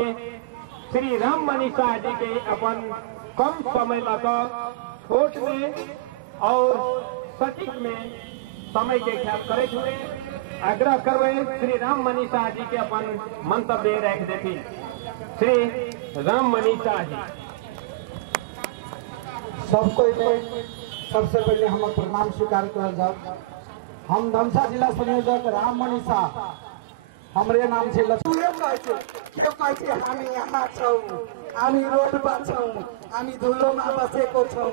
श्री राम मनीषा जी के अपन कम समय लगा छोट में और सटीक में समय के ख्याल करे हुए आग्रह करवे श्री राम मनीषा जी के अपन मंतव्य रख देती। श्री राम मनीषा जी सबको सबसे पहले हम प्रणाम स्वीकार कर जाओ। हम धमसा जिला संयोजक राम मनीषा हमरे नाम से हामी यहाँ छौं, हामी रोडमा छौं, हामी धुलोमा बसेको छौं।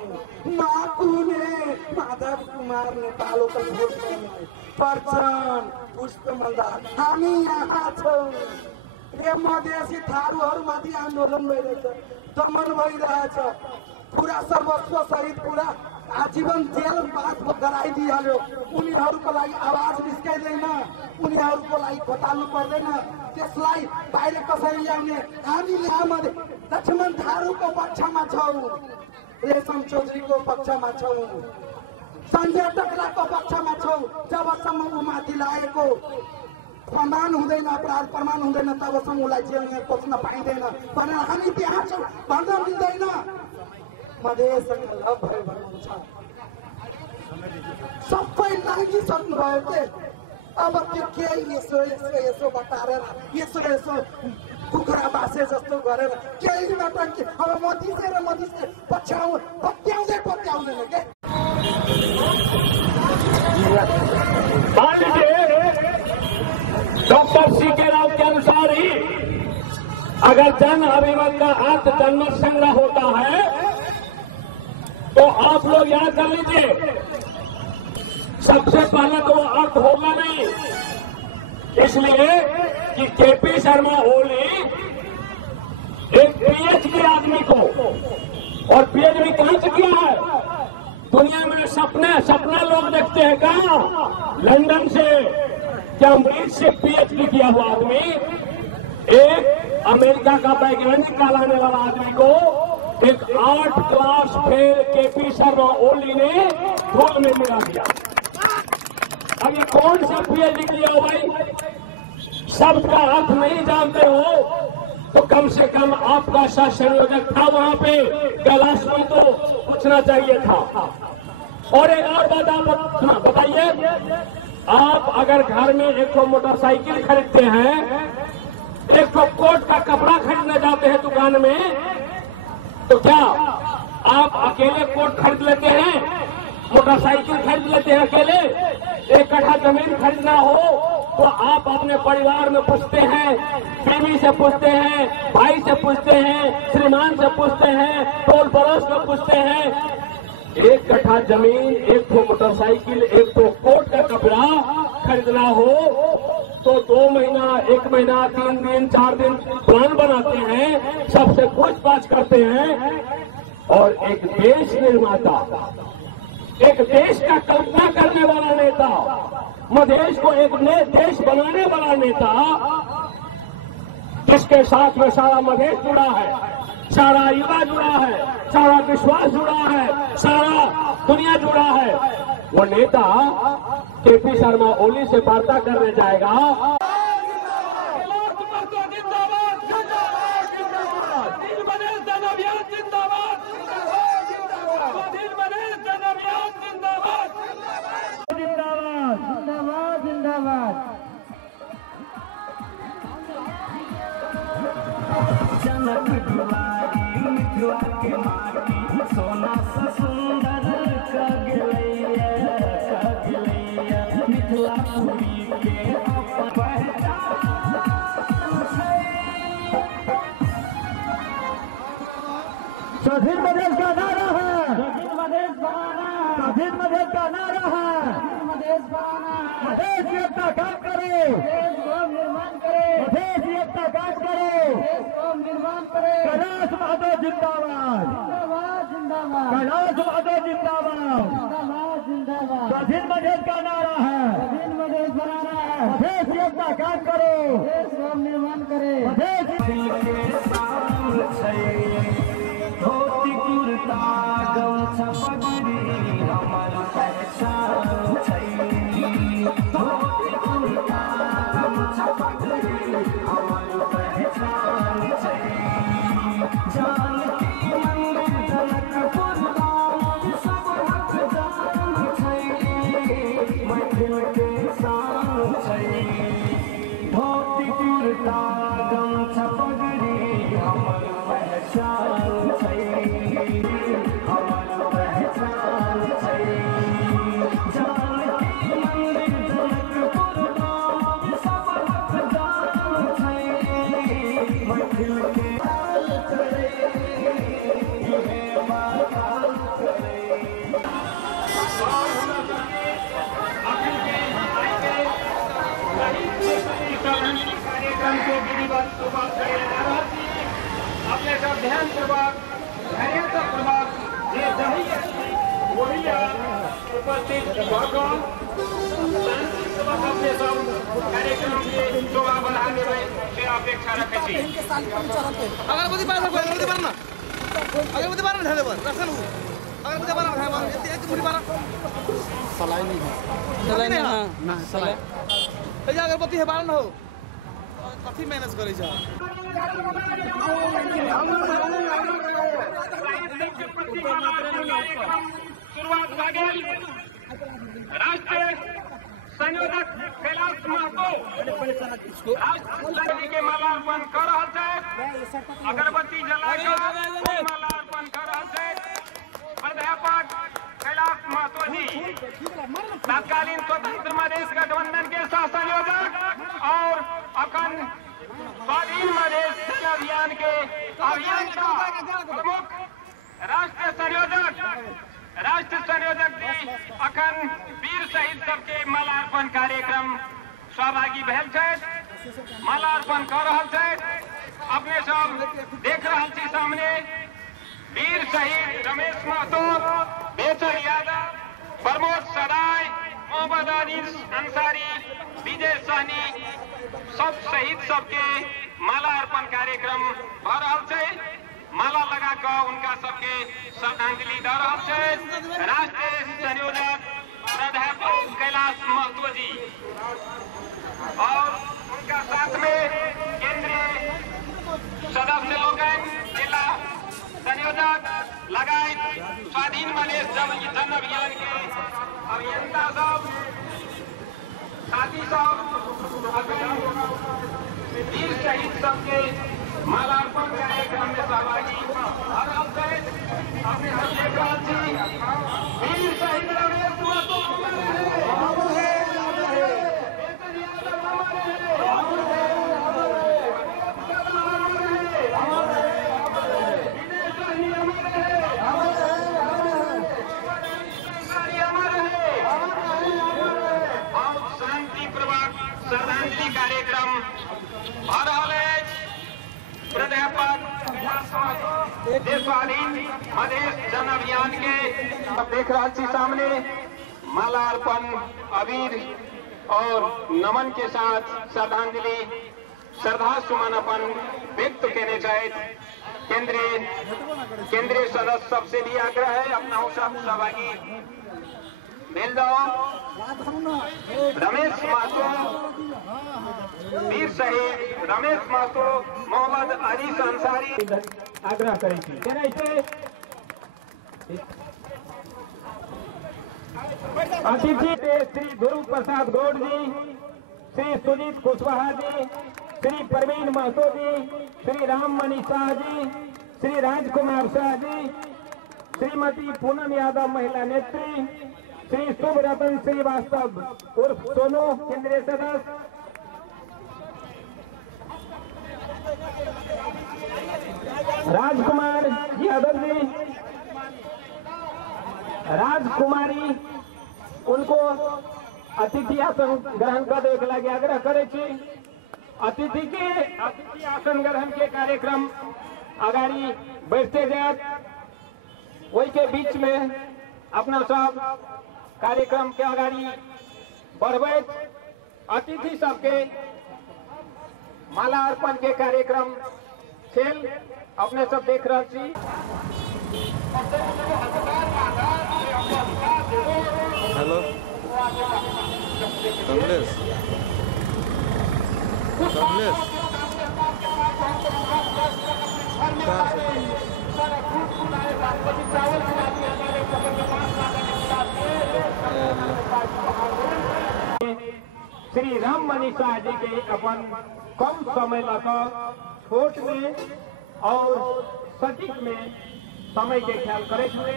नकुने माधव कुमार नेपालको भोट पर्छन् पुष्पमल्दा हामी यहाँ छौं। यो मधेसी थारूहरूमाथि आन्दोलन भइरहेछ, दमन भइरहेछ, पूरा सर्वस्व सहित पूरा आजीवन जेल बात गराइदिइहाल्यो। उनीहरूको लागि आवाज निस्काइदैन, उनीहरूको लागि खोटाल्नु पर्दैन, त्यसलाई बाहिर कसरी ल्याउने। हामीले हाम्रो लक्ष्मण थारूको पक्षमा छौं, रेशम चौधरीको पक्षमा छौं, सञ्जय टकराको पक्षमा छौं। जबसम्म ऊ माथि लागेको प्रमाण हुँदैन, अपराध प्रमाण हुँदैन, तबसम्म उसलाई जेलमा पस्न पाइँदैन भनेर हामी त्यहाँ छौं भन्न दिँदैन। मधेससँग लभ भयो भन्नुहुन्छ, सबै लागिसक्नुभयो के अब त्यो केही यसो यसो यसो बताएर यसो कुखुरा बासे जस्तो गरेर केही नटङ्की अब मधिसे पत्याउँदैन के। डॉक्टर सी के राव के अनुसार ही अगर जन अभिमत का अर्थ जनमत संग्रह होता है तो आप लोग याद कर लीजिए, सबसे पहले तो वो अर्थ होगा नहीं, इसलिए कि केपी शर्मा ओली एक पीएचडी आदमी को, और पीएचडी कहां से किया है? दुनिया में सपना लोग देखते हैं कहां? लंदन से, कैम्ब्रिज से पीएचडी किया हुआ आदमी, एक अमेरिका का वैज्ञानिक कहलाने वाला आदमी को एक 8 class fail KP Sharma Oli ने धूल में मिला दिया। अब ये कौन सा पीएचडी किया हो भाई? सबका अर्थ नहीं जानते हो तो कम से कम आपका सा संयोजक था वहां पे, कैलाश में तो पूछना चाहिए था। और एक और बात आप बताइए, आप अगर घर में एक तो मोटरसाइकिल खरीदते हैं, एक तो कोट का कपड़ा खरीदने जाते हैं दुकान में, तो क्या आप अकेले कोट खरीद लेते हैं, मोटरसाइकिल खरीद लेते हैं अकेले? 1 कट्ठा जमीन खरीदना हो तो आप अपने परिवार में पूछते हैं, बीवी से पूछते हैं, भाई से पूछते हैं, श्रीमान से पूछते हैं, टोल पड़ोस में पूछते हैं। 1 कट्ठा जमीन, 1 मोटरसाइकिल, 1 कोट का कपड़ा खरीदना हो तो 2 महीना, 1 महीना, 3 दिन, 4 दिन प्लान बनाते हैं, सबसे पूछताछ करते हैं। और एक देश निर्माता, एक देश का कल्पना करने वाला नेता, मधेश को एक नए देश बनाने वाला नेता, जिसके साथ में सारा मधेश जुड़ा है, सारा युवा जुड़ा है, सारा विश्वास जुड़ा है, सारा दुनिया जुड़ा है, वो नेता केपी शर्मा ओली से वार्ता करने जाएगा। जनक दुलारी मिथिला के माटी, सोना से सुंदर कगलैया मिथिला पुरी के अपन पहचान है। स्वाधीन मधेश का नारा है, स्वाधीन मधेश बनाना, स्वाधीन मधेश का नारा है, मधेश बनाना, मधेश एकता काम करो, देश को निर्माण करे, मधेश एकता काम करो, देश को निर्माण करे। कैलाश माधव जिंदाबाद, जिंदाबाद जिंदाबाद, कैलाश माधव जिंदाबाद, जिंदाबाद जिंदाबाद। स्वाधीन मधेश का नारा है, स्वाधीन मधेश बनाना है, मधेश एकता काम करो, देश को निर्माण करे, मधेश धोती कुर्ता गमछा पगड़ी हमर पहचान छै। धोती कुर्ता गमछा पगड़ी हमर पहचान पहचान छै हमर पहचान छै जानकी मंदिर जनकपुर धाम सब हकदार छै मैथिल के कार्यक्रम के विधिवत अपने सब ध्यान पूर्वक धैर्य पूर्वक जे दही वही उपस्थित भगवान अपने सब कार्यक्रम के शोभा बढ़ा देवे से अपेक्षा रखे छी। अगरबत्ती बार ना अगरबत्ती बार ना ढाले बार रखन अगरबत्ती बार ना ढाले एक मुट्ठी बार सलाई नहीं ना सलाई ए अगरबत्ती है बार ना हो काफी मेहनत करे छ शुरुआत भऽ गेल। राष्ट्रीय संयोजक कैलाश महतो राष्ट्रपति के मालार्पण कर रहल छै, अगरबत्ती जला के मालार्पण कर रहल छै। प्राध्यापक कैलाश महतो जी तत्कालीन स्वतंत्र मधेश गठबंधन के सह संयोजक और अखंड स्वाधीन मधेश अभियान के अभियान का प्रमुख राष्ट्र संयोजक जी अखंड वीर शहीद सबके मालार्पण कार्यक्रम सहभागी भेल छथि, मालार्पण कर रहल छथि। अपने सब देख रहल छी सामने वीर शहीद रमेश महतो, बेचर यादव, प्रमोद सराय, मोहम्मद आदिल अंसारी, विजय सहनी सब शहीद सबके मालार्पण कार्यक्रम भऽ रहल छै। माला लगा कर उनका सबके श्रद्धांजलि दऽ रहल छै राष्ट्रीय संयोजक प्राध्यापक कैलाश महतो जी और उनका साथ में केंद्रीय सदस्य लोगन, जिला संयोजक लगायत स्वाधीन मधेश जन अभियान के अभियंता सब, साथी सब, वीर शहीद सबके मालार्पण कार्यक्रम में सहभागी हर अवसर अपने हम देख रहल छी वीर शहीद रमेश महतो शांतिपूर्वक श्रद्धांजलि कार्यक्रम भऽ रहल अछि। प्राध्यापक स्वाधीन मधेश जन अभियान के देख रहा छी सामने मालार्पण अबीर और नमन के साथ श्रद्धांजलि श्रद्धा सुमन अपन व्यक्त करने चाहते केंद्रीय सदस्य सबसे भी आग्रह है अपना सब सहभागी मिल जाओ। रमेश महतो, वीर शहीद रमेश महतो, मोहम्मद आदिल अंसारी आग्रह करे छी। अतिथि श्री गुरु प्रसाद गौड़ जी, श्री सुजीत कुशवाहा जी, श्री प्रवीण महतो जी, श्री राममणि शाह जी, श्री राजकुमार शाह जी, श्रीमती पूनम यादव महिला नेत्री, श्री शुभ रतन श्रीवास्तव उर्फ सोनू केंद्रीय सदस्य, राजकुमार यादव जी, राजकुमारी उनको अतिथि आसन ग्रहण करे के लगे आग्रह करे छी। अतिथि आसन ग्रहण के कार्यक्रम अगाड़ी बढ़ते जात, वही के बीच में अपना सब कार्यक्रम के अगाड़ी बढ़बे अतिथि सबके माला अर्पण के कार्यक्रम खेल अपने सब देख रहे छी। हेलो कमलेश श्री राममणि शाह जी के अपन कम समय लगा छोट में और सटीक में समय के ख्याल करे हुए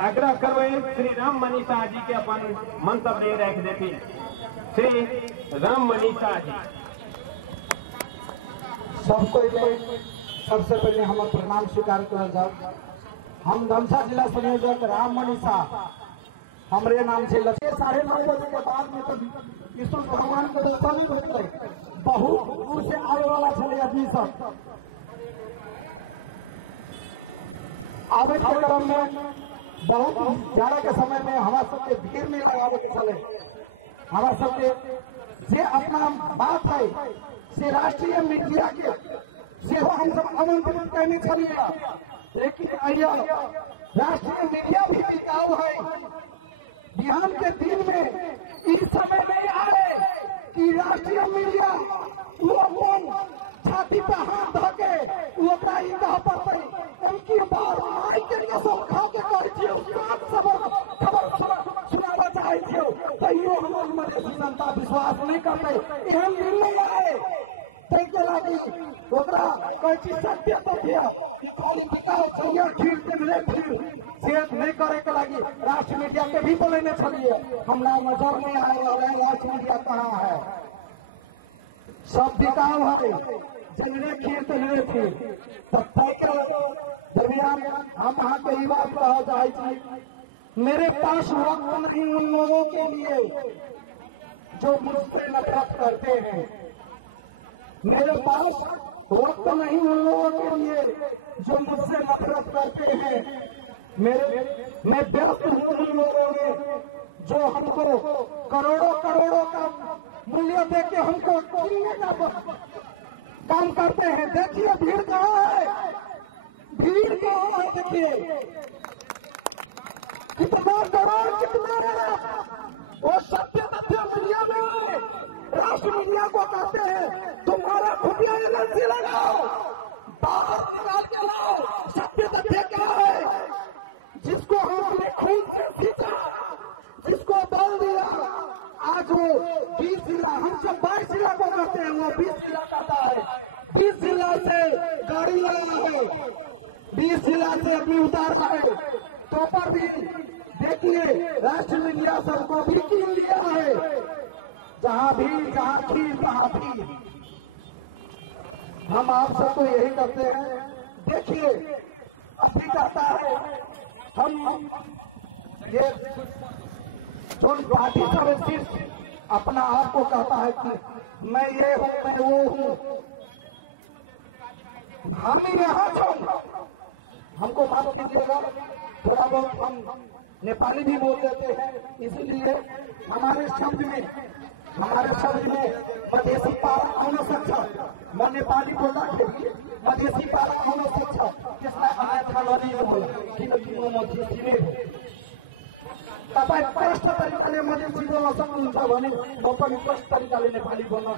आग्रह करवे श्री राम मनीषा जी के अपन मंतव्य रख देते। श्री राम मनीषा जी सबको सबसे पहले हम प्रणाम स्वीकार कर जाओ। हम धमसा जिला संयोजक राम मनीषा हमरे नाम से लगे 9:30 बजे के बाद में तो विष्णु भगवान को दर्शन होते बहुत दूर से आने वाला चले आदमी सब आवे के क्रम में बहुत ज्यादा के समय में हमारे सबके भीड़ में लगावे के चले हमारे सबके ये अपना बात है से राष्ट्रीय मीडिया के सेवा हम सब आमंत्रित करने चलिए। लेकिन अय्या राष्ट्रीय मीडिया भी टिकाऊ है। बिहार के दिन में इस समय नहीं आए कि राष्ट्रीय मीडिया लोगों छाती पे हाथ धोके वो कह पाते उनकी बात आई के सब खा के कर खबर सुनाना चाहिए तैयो हमारे जनता विश्वास नहीं करते एहन दिन नहीं आए तैके लागी ओकरा कोई चीज सत्य तथ्य शेयर नहीं करे के लगी राष्ट्रीय मीडिया के भी बोलेने चलिए हमरा नजर में आए और राष्ट्रीय मीडिया कहाँ है सब दिखाव है जंगले खीर तहरे थी दरमियान हम वहाँ के ही बात कहा जाए मेरे पास वक्त नहीं उन लोगों के लिए जो मुझसे नफरत करते हैं। मेरे पास वक्त नहीं उन लोगों के लिए जो मुझसे नफरत करते हैं। मैं व्यस्त हूँ उन लोगों में जो हमको करोड़ों करोड़ों का मूल्य देके हमको छीनने का काम करते हैं। देखिए भीड़ कहाँ है, भीड़ कहाँ है, देखिए कितना करोड़ कितना है। वो सत्य तथ्य मीडिया में राष्ट्र मीडिया को कहते हैं तुम्हारा खुफिया एजेंसी लगाओ, बात लगाओ, सत्य तथ्य क्या है जिसको हमने खून से सीखा, जिसको बल दिया, आज वो 20 जिला हम सब 22 जिला को करते हैं, वो 20 जिला करता है। 20 जिला से गाड़ी लगा है, 20 जिला से अपनी उतारा है, तो पर भी देखिए राष्ट्र मीडिया सबको भी कीन दिया है। जहाँ भी जहाँ थी वहाँ थी। हम आप सबको यही करते हैं। देखिए अपनी कहता है हम ये गुवाहाटी सब सिर्फ अपना आप को कहता है कि मैं ये हूँ, मैं वो हूँ। हम यहाँ जो हमको माफ कीजिएगा, थोड़ा बहुत हम नेपाली भी बोल देते हैं, इसीलिए हमारे शब्द में मधेसी पारा होना सक्छ, म नेपाली बोल्दा मधेसी पारा होना सक्छ, त्यसलाई आया थाहा नदिनुहोला किनकि म मधेसी नै हो। तपाईँ प्रष्ट तरिकाले मधेसी बोल्न सक्नुहुन्छ भने म पनि प्रष्ट तरिकाले नेपाली बोल्न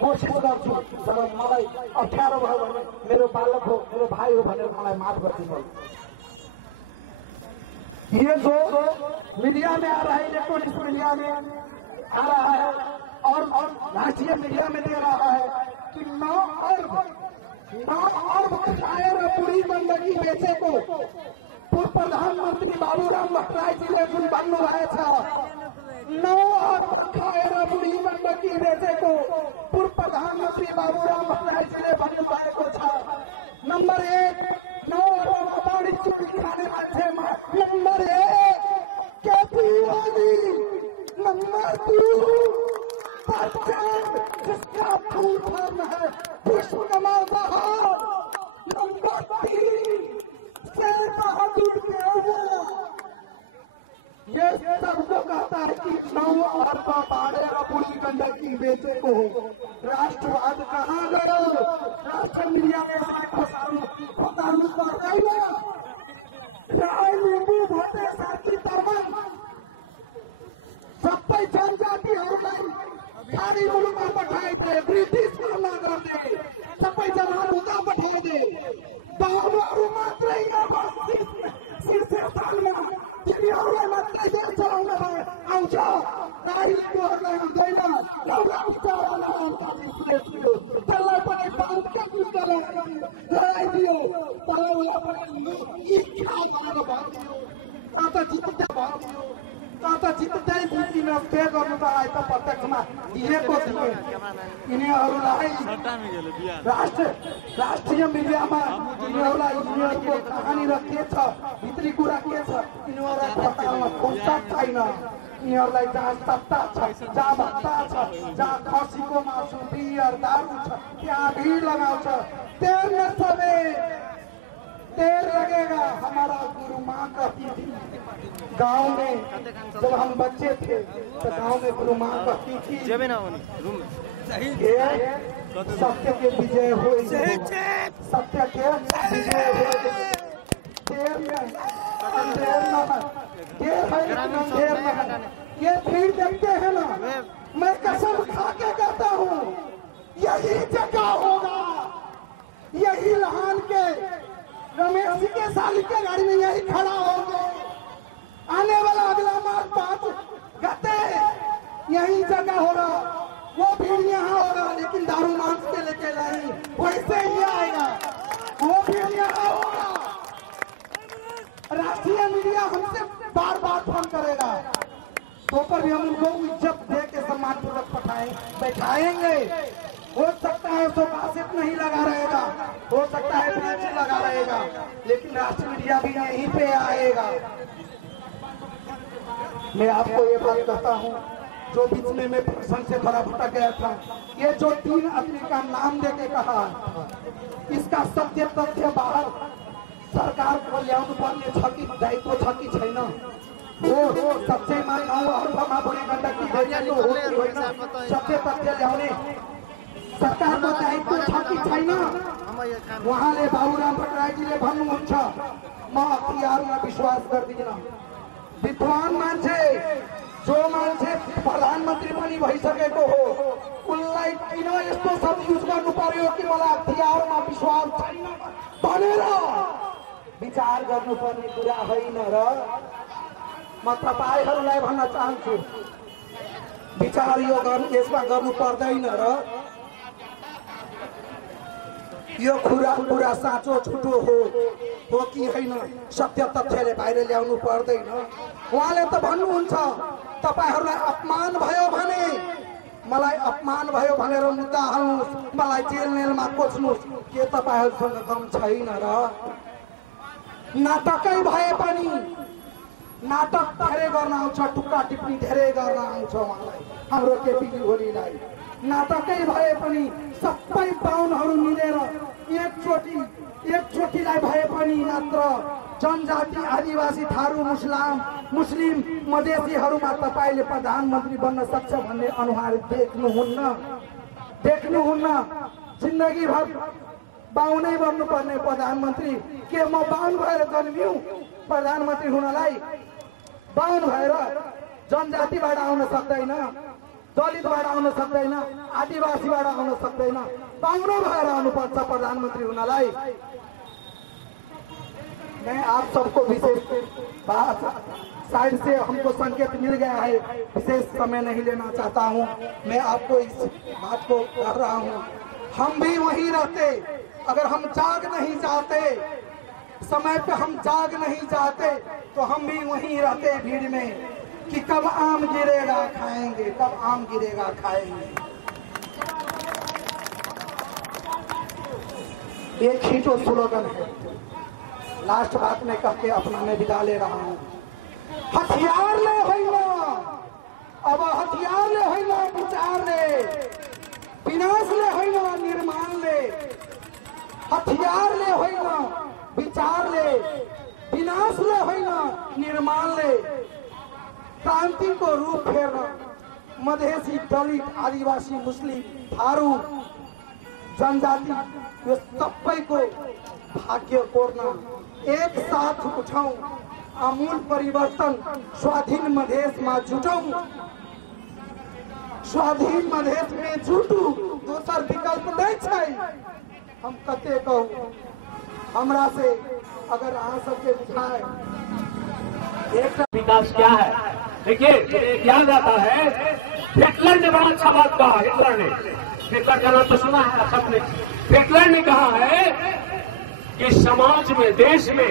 कोसिस गर्छु। तर मलाई अप्ठ्यारो भयो भने मेरो बालक हो, मेरो भाइ हो भनेर मलाई माफ गरिदिनुहोस्। ये जो मीडिया में आ रहा है, इलेक्ट्रॉनिक्स मीडिया में आ रहा है और राष्ट्रीय मीडिया में दे रहा है कि 9 अरब खाएर पूरी गण्डकी बेचेको पूर्व प्रधानमन्त्री बाबुराम भट्टराईजीले जुन भन्नुभएछ, 9 अरब खाएर पूरी गण्डकी बेचेको पूर्व प्रधानमन्त्री बाबुराम भट्टराईजीले भन्नुभएको छ। नम्बर 1 9 अरब बढी चुकी खाने मान्छेमा नंबर 1 केपी ओली, नंबर 2 जिसका फूल फॉर्म है विश्व कमाल बहार, नंबर 3 शेर बहादुर ये सबको कहता है कि 9 अरब बाढ़ पूरी गंडकी बेचे को राष्ट्रवाद कहाँ गयो? राष्ट्र मीडिया में फसानु पर्दैन। राई लिम्बू भोटे साथी तर्फन सबै जनजातिहरूलाई खाडी मुलुकमा पठाइदिए, ब्रिटिसमा नगर्ने सबैजना उता पठाइदिए। बाबुहरू मात्रै शीर्ष स्थानमा तिनीहरूलाई मात्रै देश चलाउन आउँछ, राई लिम्बूहरूलाई आउँदैन। त्यसलाई पनि लड़ाई दियो पाला इच्छा बार भन्दियो ताता जित्दा भन्दियो ताता जित्दै जित्दिन के गर्नु त आइ त प्रत्यक्षमा दिएको थियो यिनीहरूलाई राष्ट्रिय मिडियामा यिनीहरूलाई यिनीहरूको कहानी र के छ भित्री कुरा के छ यिनीहरूलाई पत्ताउन फुर्सद छैन यिनीहरूलाई जहाँ सत्ता छ जहाँ भत्ता छ जहाँ खसीको मासु बियर दारू छ त्यहाँ भीड़ लगाउँछ तेल में समय तेल लगेगा हमारा गुरु माँ कहती थी गांव में जब हम बच्चे थे तो गांव में गुरु माँ कहती थी सत्य के विजय हो सत्य के विजय हो देर में देर है ये भीड़ देखते हैं ना मैं कसम खा के कहता हूँ यही जगह होगा यही लहान के रमेश जी के साली के गाड़ी में यही खड़ा होगा आने वाला अगला मार्च 5 गते यही जगह होगा वो भीड़ यहाँ होगा लेकिन दारू मांस के लेके नहीं वैसे ही आएगा वो भीड़ यहाँ होगा राष्ट्रीय मीडिया हमसे बार बार फोन करेगा तो पर भी हम उनको इज्जत दे के सम्मान पूर्वक बैठाएंगे हो सकता है तो कासिफ नहीं लगा रहेगा हो सकता है पीछे लगा रहेगा लेकिन राष्ट्रीय मीडिया भी यहीं पे आएगा मैं आपको ये बात कहता हूँ जो बीच में मैं प्रश्न से थोड़ा भटक गया था ये जो 3 आदमी का नाम देके कहा इसका सत्य तथ्य बाहर सरकार को ल्याउनु पर्ने छ कि दायित्व छ कि छैन हो सच्चैमा गाउँ अर्थमा बढी गण्डकी गरिएको हो कि होइन सत्य तथ्य ल्याउने सरकारको दायित्व छ कि छैन उहाँले बाबुराम भट्टराईजीले भन्नुहुन्छ म अख्तियारमा विश्वास गर्दिन विद्वान मान्छे जो मान्छे प्रधानमन्त्री पनि भइसकेको हो उनलाई किन यस्तो शब्द युज गर्नु पर्यो कि मलाई अख्तियारमा विश्वास छैन भनेर विचार गर्नुपर्ने कुरा होइन र म तपाईहरूलाई भन्न चाहन्छु विचार यसमा गर्नु पर्दैन र यो कुरा साँचो छुटो हो कि होइन सत्य तथ्यले बाहिर ल्याउनु पर्दैन उहाँले त भन्नुहुन्छ तपाईहरूलाई अपमान भयो भने मलाई अपमान भयो भनेर मुद्दा हाल्नुहोस् मलाई जेलमा कोच्नुहोस् के तपाईहरूसँग दम छैन र नाटकै भए पनि नाटक धेरै गर्न आउँछ टुक्का टिप्पणी धेरै गर्न आउँछ उहाँलाई हाम्रो केपी ओलीलाई नाटकै भए पनि सबै बाहुनहरू मिलेर एकचोटिलाई भए पनि मात्र जनजाति आदिवासी थारू मुस्लिम मधेसीहरूमा तपाईले प्रधानमन्त्री बन्न सक्छ भन्ने अनुहार देख्नुहुन्न जिन्दगी भर बाहुनै बन्नुपर्ने प्रधानमन्त्री के म बाहुन भएर जन्मियौं प्रधानमन्त्री हुनलाई बाहुन भएर जनजातिबाट आउन सक्दैन दलितबाट आउन सक्दैन आदिवासीबाट आउन सक्दैन बाहुन भएर आउनुपर्छ प्रधानमन्त्री हुनलाई मैं आप सबको विशेष बात साइड से हमको संकेत मिल गया है विशेष समय नहीं लेना चाहता हूँ मैं आपको इस बात को कह रहा हूँ हम भी वहीं रहते अगर हम जाग नहीं जाते समय पे हम जाग नहीं जाते तो हम भी वहीं रहते भीड़ में कि कब आम गिरेगा खाएंगे कब आम गिरेगा खाएंगे एक ही जो स्लोगन है लास्ट बात में कह के अपना मैं विदा ले रहा हूँ हथियार ले होइन अब हथियार ले होइन विचार ले विनाश ले होइन निर्माण ले हथियार ले होइन विचार ले विनाश ले होइन निर्माण ले क्रांति को रूप फेर्न मधेसी दलित आदिवासी मुस्लिम थारू जनजाति यो सबैको भाग्य कोर्न एक साथ उठौं आमूल परिवर्तन स्वाधीन मधेश में जुटौं स्वाधीन मधेश में जुटू दोसर विकल्प नहीं छै हम कते कहूं हमरा से अगर अहाँ सबके बुझाए एक विकास क्या है देखिए याद आता है हिटलर ने बड़ा अच्छा बात कहा हिटलर ने का नाम तो सुना है सबने हिटलर ने कहा है कि समाज में, देश में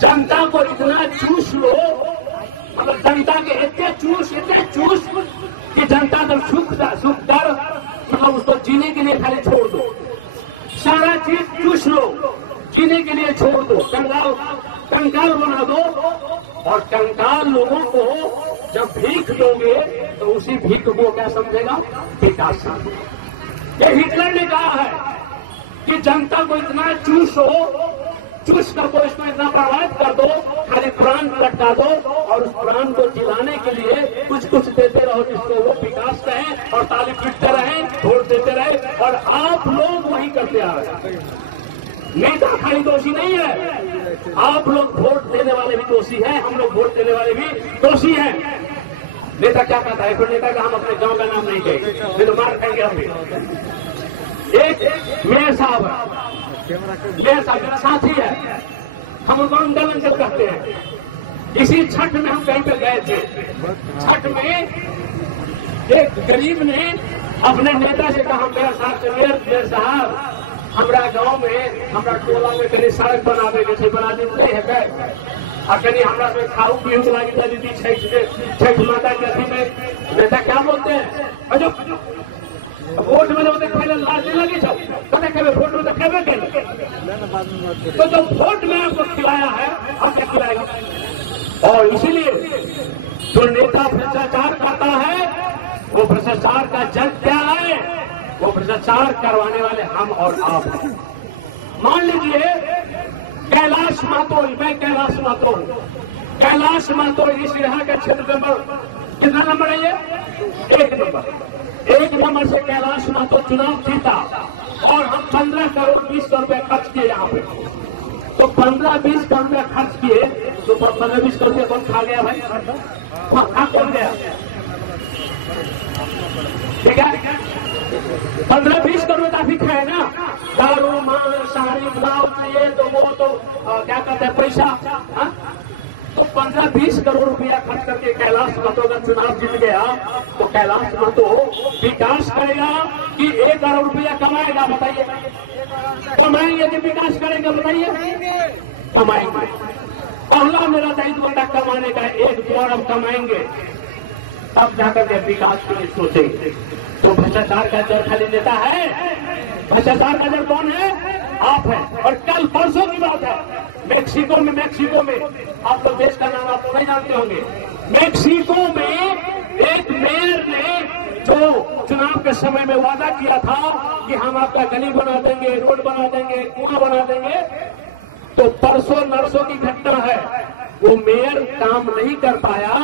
जनता को इतना चूस लो, मतलब जनता के इतने चूस कि जनता तो सुख कर मतलब उसको जीने के लिए खाली छोड़ दो, सारा चीज चूस लो, जीने के लिए छोड़ दो, कंकाल बना दो। और कंकाल लोगों को जब भीख दोगे तो उसी भीख को क्या समझेगा? विकास समझेगा। ये हिटलर ने कहा है कि जनता को इतना चूस कर दो, इसमें इतना प्रभावित कर दो, खाली प्राण लटका दो और उस प्राण को जिलाने के लिए कुछ देते रहो जिसको वो विकास कहें और ताली पीटते रहे, वोट देते रहे। और आप लोग वही करते आ रहे हैं। नेता खाली दोषी नहीं है, आप लोग वोट देने वाले भी दोषी हैं, हम लोग वोट देने वाले भी दोषी हैं। नेता क्या कहता है? फिर नेता का हम अपने गांव का नाम नहीं कहेंगे, नहीं तो मार खाएंगे हम भी। एक मेयर साहब मेरा साथी है, हम उनको आंदोलन जब करते हैं। इसी छठ में हम कहीं पर गए थे। छठ में एक गरीब ने अपने नेता से कहा, मेयर साहब हमारा गांव में, हमारा टोला में कहीं सड़क बना देंगे, बना देते है और कहीं हमारा से खाऊ पीऊ लगी दीदी छठ माता के अथी में। नेता क्या बोलते हैं? अजो वोट में जब पहले लालने लगे जाओ कभी कभी वोट में तो खेबे करेंगे, तो जब वोट में आपको खिलाया है आप क्या खिलाएगा? और इसीलिए जो नेता भ्रष्टाचार करता है वो भ्रष्टाचार का जड़ क्या है? वो भ्रष्टाचार करवाने वाले हम और आप हैं। मान लीजिए कैलाश मातोल, मैं कैलाश मातोल इस यहाँ का क्षेत्र में कितना नंबर है? ये 1 नंबर। 1 नंबर से कैलाश मातोल चुनाव जीता और हम 15 करोड़ 20 रुपए खर्च किए यहाँ पे। तो 15-20 करोड़ रुपए खर्च किए तो 15-20 करोड़ रुपए कौन खा गया भाई? खा कौन गया? ठीक है, 15-20 करोड़ काफी खाए ना, दारू माल साड़ी ब्लाउज ये तो वो तो क्या कहते हैं पैसा। हा? तो 15-20 करोड़ रुपया खर्च करके कैलाश महतो का चुनाव जीत गया तो कैलाश महतो विकास करेगा कि 1 करोड़ रुपया कमाएगा? बताइए, कमाएंगे कि विकास करेंगे? बताइए, कमाएंगे। पहला मेरा दायित्व था कमाने का, 1 करोड़ कमाएंगे तब जाकर के विकास के लिए सोचेंगे। तो भ्रष्टाचार का जड़ खाली नेता है? भ्रष्टाचार का जड़ कौन है? आप हैं। और कल परसों की बात है, मैक्सिको में आप तो देश का नाम आप नहीं जानते होंगे, मैक्सिको में एक मेयर ने जो चुनाव के समय में वादा किया था कि हम आपका गली बना देंगे, रोड बना देंगे, कुआं बना देंगे, तो परसों नरसों की घटना है, वो मेयर काम नहीं कर पाया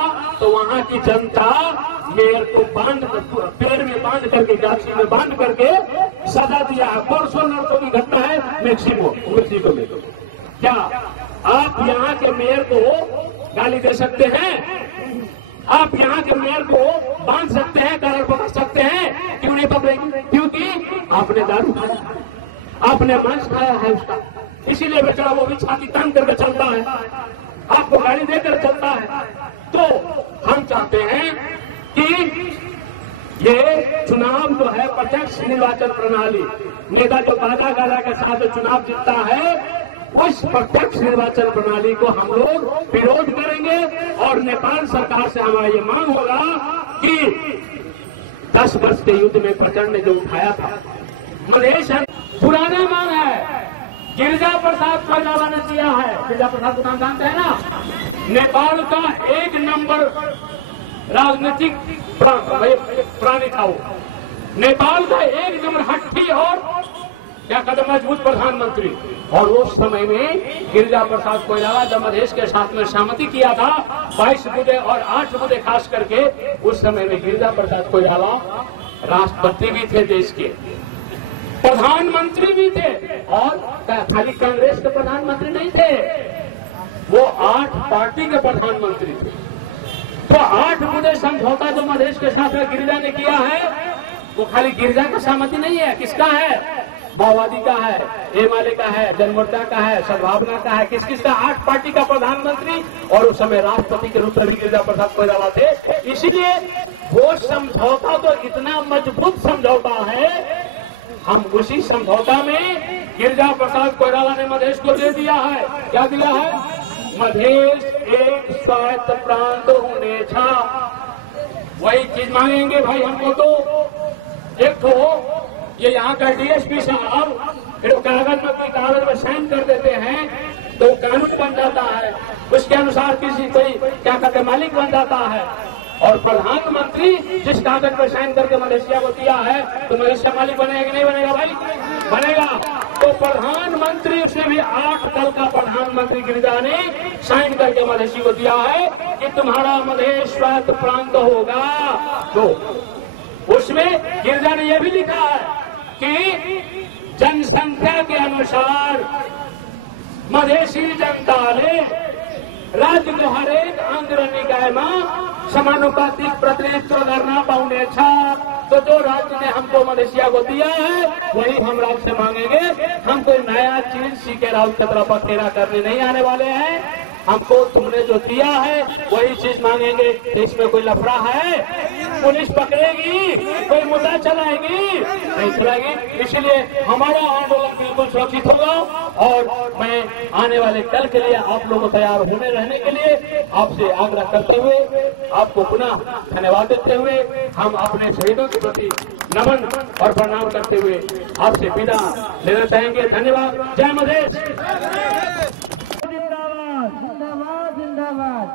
तो वहां की जनता मेयर को पेड़ में बांध करके, गाछी में बांध करके सजा दिया। परसों नरसों की घटना है मैक्सिको में। क्या आप यहाँ के मेयर को गाली दे सकते हैं? आप यहाँ के मेयर को बांध सकते हैं, कारण पकड़ सकते हैं? क्यों नहीं पकड़ेंगे? क्योंकि आपने दारू खाया, आपने मांस खाया है उसका, इसीलिए बेचारा वो भी छाती तान करके चलता है, आपको गाड़ी देकर चलता है। तो हम चाहते हैं कि ये चुनाव जो है प्रत्यक्ष निर्वाचन प्रणाली, नेता जो गाला के साथ चुनाव जीतता है, उस प्रत्यक्ष निर्वाचन प्रणाली को हम लोग विरोध करेंगे। और नेपाल सरकार से हमारा ये मांग होगा कि 10 वर्ष के युद्ध में प्रचंड ने जो उठाया था, मधेश पुराना मांग है, गिरिजा प्रसाद कोइराला ने दिया है। गिरिजा प्रसाद को नाम जानते हैं ना? नेपाल का 1 नंबर राजनीतिक प्राणी था वो। नेपाल का 1 नंबर हट्टी और क्या कहते मजबूत प्रधानमंत्री। और उस समय में गिरिजा प्रसाद कोइराला जब मधेश के साथ में सहमति किया था 22 मुद्दे और 8 मुद्दे खास करके, उस समय में गिरिजा प्रसाद कोइराला राष्ट्रपति भी थे देश के, प्रधानमंत्री भी थे, और खाली कांग्रेस के प्रधानमंत्री नहीं थे, वो 8 पार्टी के प्रधानमंत्री थे। तो 8 मुद्दे समझौता जो मधेश के साथ में गिरिजा ने किया है, वो खाली गिरिजा का सहमति नहीं है, किसका है? माओवादी का है, एमआलए का है, जनमोर्चा का है, सद्भावना का है, किसका? 8 पार्टी का प्रधानमंत्री, और उस समय राष्ट्रपति के रूप में भी गिरिजा प्रसाद कोइराला थे। इसीलिए वो समझौता तो इतना मजबूत समझौता है हम उसी समझौता में गिरिजा प्रसाद कोइराला ने मधेश को दे दिया है। क्या दिया है? मधेश एक स्वायत्त प्रांत होने छा। वही चीज मांगेंगे भाई हमको। तो एक तो ये यहाँ का डीएसपी साहब फिर कागज में साइन कर देते हैं तो कानून बन जाता है, उसके अनुसार किसी कोई क्या कहते मालिक बन जाता है। और प्रधानमंत्री जिस कागज पर साइन करके मलेशिया को दिया है तो मलेशिया मालिक बनेगा कि नहीं बनेगा भाई? बनेगा। तो प्रधानमंत्री उसने भी 8 दल का प्रधानमंत्री गिरिजा ने साइन करके मलेशिया को दिया है कि तुम्हारा मधेश स्वायत्त प्रांत होगा। तो उसमें गिरिजा ने यह भी लिखा है कि जनसंख्या के अनुसार मधेसी जनता ने राज्य को हरेक आंध्र निकाय में समानुपातिक प्रतिनिधित्व करना पाउने छा। तो जो राज्य ने हमको मलेशिया को दिया है वही हम राज्य से मांगेंगे। हम कोई नया चीज सीके राउत खतरा पखेरा करने नहीं आने वाले हैं। हमको तुमने जो दिया है वही चीज मांगेंगे। इसमें कोई लफड़ा है? पुलिस पकड़ेगी? कोई मुद्दा चलाएगी? नहीं चलाएगी। इसलिए हमारा आंदोलन बिल्कुल सुरक्षित होगा। और मैं आने वाले कल के लिए आप लोगों को तैयार होने रहने के लिए आपसे आग्रह करते हुए, आपको पुनः धन्यवाद देते हुए, हम अपने शहीदों के प्रति नमन और प्रणाम करते हुए आपसे विदा लेना चाहेंगे। धन्यवाद। जय मधेश। जिंदाबाद जिंदाबाद।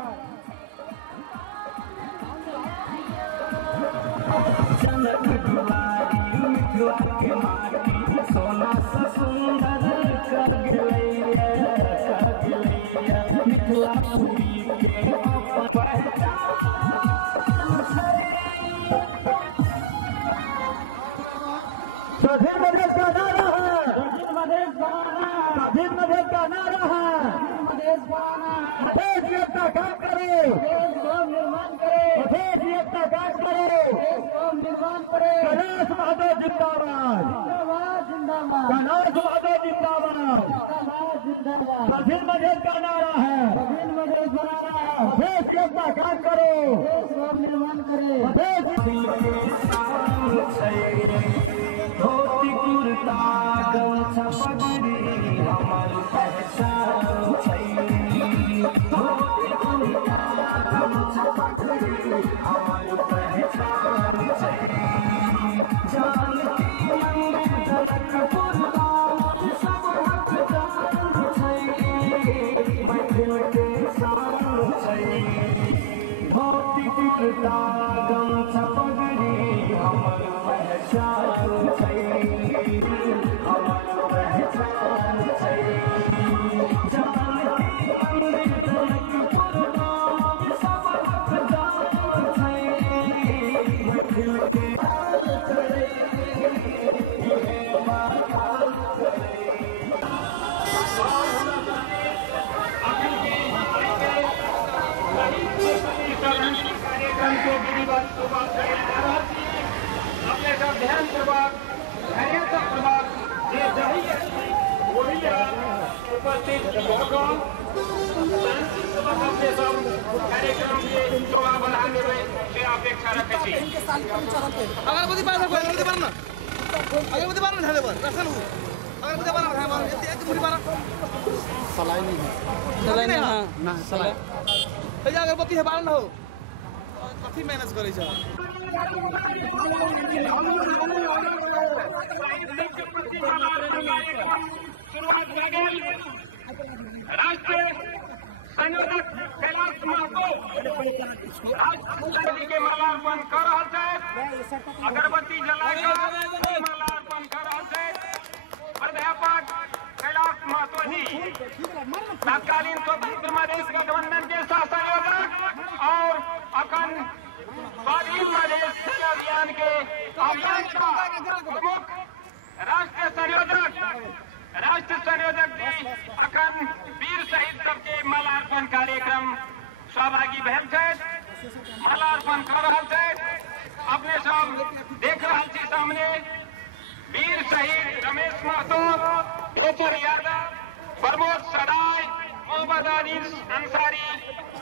सोना सा सुंदर कर गलैया मिथिला पुरी के मधेश का नारा है, मधेश का नारा है, मधेश एकता काम करो, निर्माण करो, मधेश एकता काम करो, निर्माण करो। कैलाश माधव जिंदाबाद, जिंदाबाद, कैलाश माधव जिंदाबाद, जिंदाबाद। मधेश का नारा है, मधेश एकता काम करो, निर्माण करो, धोती कुर्ता गमछा पगड़ी हमार पहचान छै। धोती कुर्ता गमछा पगड़ी हमार पहचान छै। जानती मंदिर कुर्ता सब हकदार छै। मैथिल के शान छै। धोती कुर्ता गमछा पगड़ी हमार पहचान छै। अगरबत्ती पार ना अगरबत्ती पार झाले बर रसन हो अगरबत्ती पार ना एक मुठी पार सलाई नहीं हां ना सलाई ए अगरबत्ती है पार ना हो कथि मैनेज करै छ। राष्ट्रीय संयोजक कैलाश महतो के मालार्पण कर रहा है। अगरबत्ती जलाकर मालार्पण कर रहा है। प्राध्यापक कैलाश महतो जी तत्कालीन स्वतंत्र मधेश गठबंधन के सहसंयोजक और अखंड स्वाधीन मधेश अभियान के प्रमुख राष्ट्र संयोजक जी अखंड वीर शहीद सबके मालार्पण कार्यक्रम सहभागी भेल छथि। मालार्पण कर रहल छथि। अपने सब देख रहल छी सामने वीर शहीद रमेश महतो, ठोकर यादव, प्रमोद सराय, मोहम्मद आदिल अंसारी,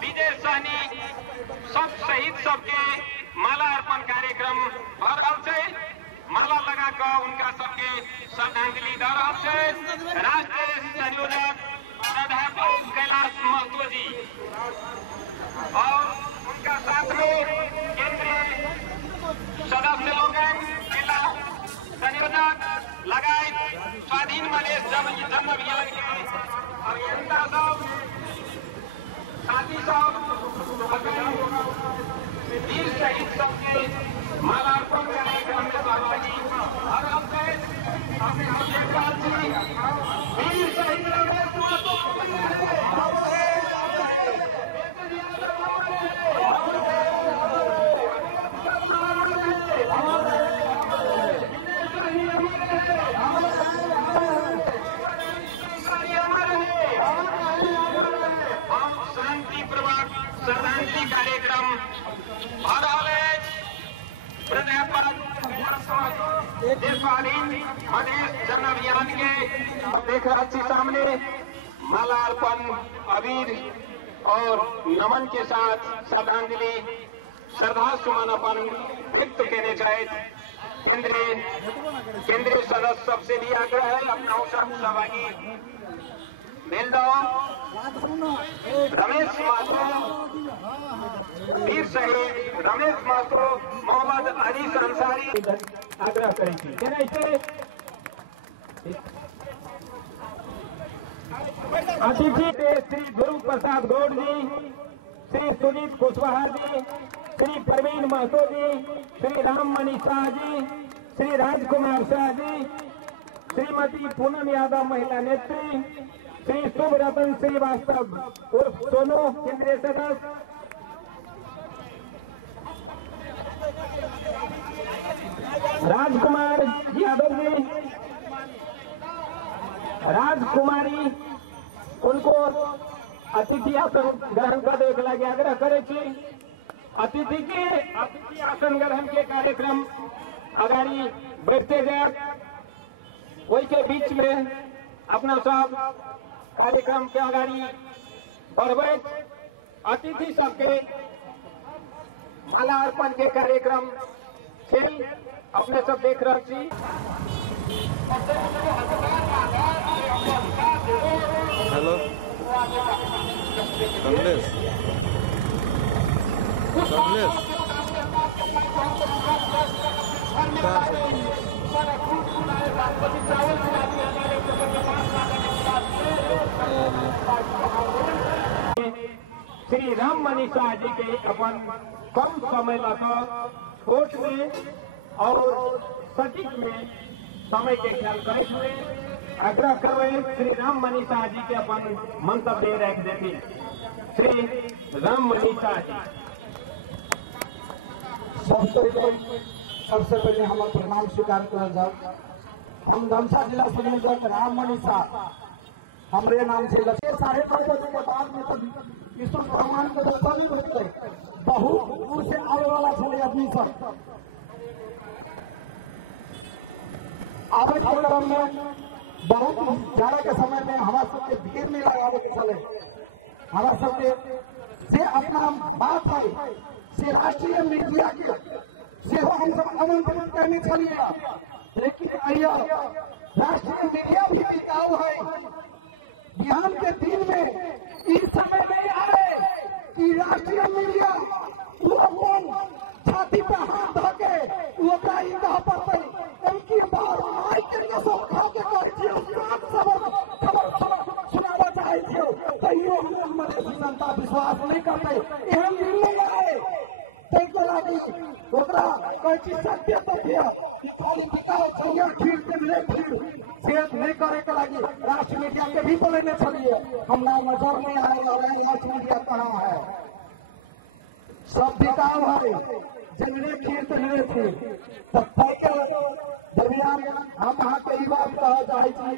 विजय सहनी सब शहीद सबके मालार्पण कार्यक्रम भ रहल छै। माला लगाकर उनका सबके श्रद्धांजलि दे रहा है राष्ट्रीय संयोजक प्राध्यापक कैलाश महतो जी और उनका साथ में केंद्रीय सदस्य लोग जिला संयोजक लगाए स्वाधीन मधेश जन्म अभियान के अभियंता सब साथी सब वीर शहीद सबके मालार्पण करने के हमने बाबा जी और अपने वीर शहीद श्रद्धांजलि कार्यक्रम प्राध्यापक देशवालीन मधेश जन अभियान के देख रहे सामने मालार्पण अबीर और नमन के साथ श्रद्धांजलि श्रद्धा सुमन अपन व्यक्त करने चाहे केंद्रीय सदस्य सबसे भी आग्रह है अपना सहभागी मिल जाओ रमेश महतो वीर शहीद रमेश महतो मोहम्मद अनीस अंसारी आग्रह करेंगे अतिथि श्री गुरु प्रसाद गौड़ जी श्री सुनीत कुशवाहा जी श्री प्रवीण महतो जी श्री राममणि शाह जी श्री राजकुमार शाह जी श्रीमती पूनम यादव महिला नेत्री श्री शुभ रतन श्रीवास्तव उर्फ सोनू केंद्रीय सदस्य राजकुमार यादव जी राजकुमारी उनको अतिथि आसन ग्रहण करने के लिए आग्रह करे अतिथि आसन ग्रहण के कार्यक्रम अगाड़ी बढ़ते गए वही के बीच में अपना सब कार्यक्रम के अगाड़ी बढ़े अतिथि सबके माला अर्पण के कार्यक्रम से अपने सब देख रहे छी हेलो कमलेश श्री राममणि शाह जी के अपन कम समय लगा कोर्ट में और सटीक में समय के ख्याल करे हुए आग्रह करवे श्री राममणि शाह जी के अपन मंतव्य रख देते श्री राममणि शाह जी सबसे पहले हम प्रणाम स्वीकार कर जाओ हम धमसा जिला संयोजक राममणि शाह हमारे नाम से लगे 5:30 बजे के बाद में तो विष्णु भगवान को दर्शन होते बहुत दूर से आने वाला चले आदमी सब आवे प्रोग्राम में बहुत ज्यादा के समय में हमारा सबके भीड़ में लगावे के चले हमारा सबके से अपना बात है से राष्ट्रीय मीडिया के से हम सब आमंत्रित करने चलिए लेकिन आइए राष्ट्रीय मीडिया भी गाँव है बिहार के दिन में इस समय नहीं आए कि राष्ट्रीय मीडिया वो अपन छाती पे हाथ धके वो कहा पर उनकी बात आई करके सब खाते करती खबर सुनावा चाहिए तो ये मधेश जनता विश्वास नहीं करते एहन निर्णय आए तैको लागी ओकरा कोई चीज सत्य तथ्य शेयर नहीं करे के लगी राष्ट्रीय मीडिया के भी बोले चलिए हम ना नजर नहीं आने वाले राष्ट्रीय मीडिया कहाँ है सब बिकाव है जंगले खेत रहे थे दरमियान हम वहाँ कई बार कहा जाए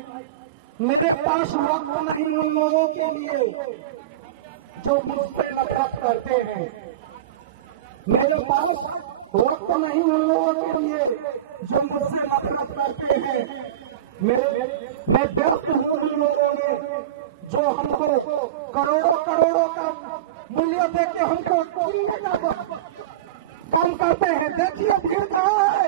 मेरे पास वक्त नहीं उन लोगों के लिए जो मुझसे नफरत करते हैं मेरे पास वक्त नहीं उन लोगों के लिए जो मुझसे नफरत करते हैं मैं व्यस्त हूँ उन लोगों में जो हमको करोड़ों करोड़ों का मूल्य देके हमको काम करते हैं देखिए भीड़ कहाँ है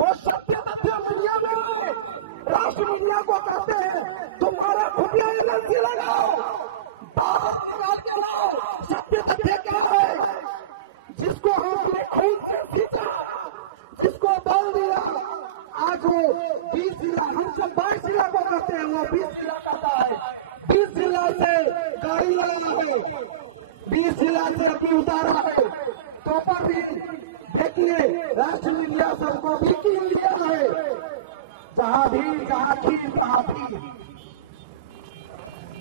वो सत्य तथ्य मीडिया में राष्ट्र मीडिया को कहते हैं तुम्हारा खुफिया एजेंसी लगाओ, सत्य तथ्य क्या है? जिसको हमने खून से सीखा, जिसको बोल दिया, आज वो 20 जिला, हम सब 22 जिला को कहते हैं, वो 20 जिला कहता है। 20 जिला से गाड़ी आया है, 20 जिला से अभी उतारा है, तो पर भी देखिए राष्ट्र मीडिया सबको भी कीन लिया है। जहां भी जहां थी तहां भी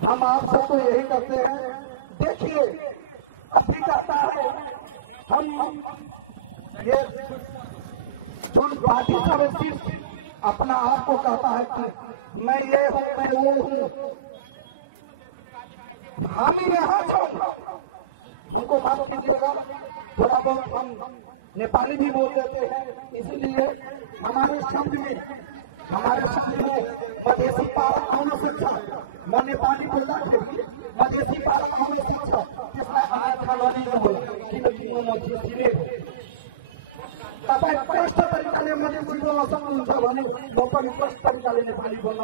हम आप सबको यही कहते हैं। देखिए अभी कहता है हम ये जो पार्टी सब अपना आप को कहता है कि मैं ये हूं, मैं वो हूं, हम यहाँ जो उनको माफ कीजिएगा, थोड़ा बहुत हम नेपाली भी बोल देते हैं, इसीलिए हमारे शब्द में मधेसी पालक होने से अच्छा, मैं नेपाली बोलना चाहिए, मधेसी पालक होने से अच्छा, इसमें हमारे खानवानी में बोला कि मधेसी तपाईँ प्रष्ट तरिकाले मधेसी बोल्न सक्नुहुन्छ भने म पनि प्रष्ट तरिकाले नेपाली बोल्न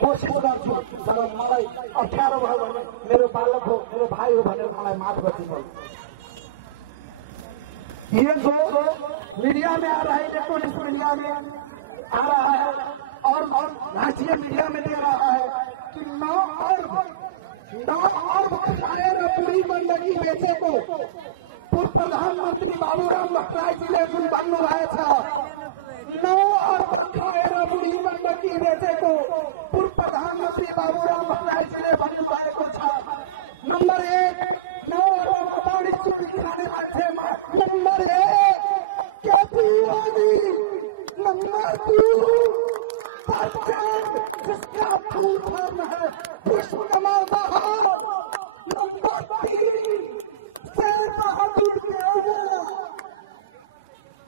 कोसिस गर्छु। तर मलाई अप्ठ्यारो भयो भने मेरो बालक हो, मेरो भाइ हो भनेर मलाई माफ गरिदिनु। ये जो मीडिया में आ रहा है, इलेक्ट्रॉनिक्स मीडिया में आ रहा है और राष्ट्रीय मीडिया में दे रहा है कि 9 अर्ब पूरी गण्डकी बेचेको पूर्व प्रधानमन्त्री बाबुराम भट्टराईजीले जुन भन्नुभएछ, 9 अर्ब खाएर बुढी गण्डकी बेचेको पूर्व प्रधानमन्त्री बाबुराम भट्टराईजीले भन्नुभएको छ। नम्बर 1 9 अर्ब बढी चुकी खाने मान्छेमा नंबर 1 केपी ओली, नंबर 2 जिसका फूल फॉर्म है विश्व कमाल बहार, नंबर 3 शेर बहादुर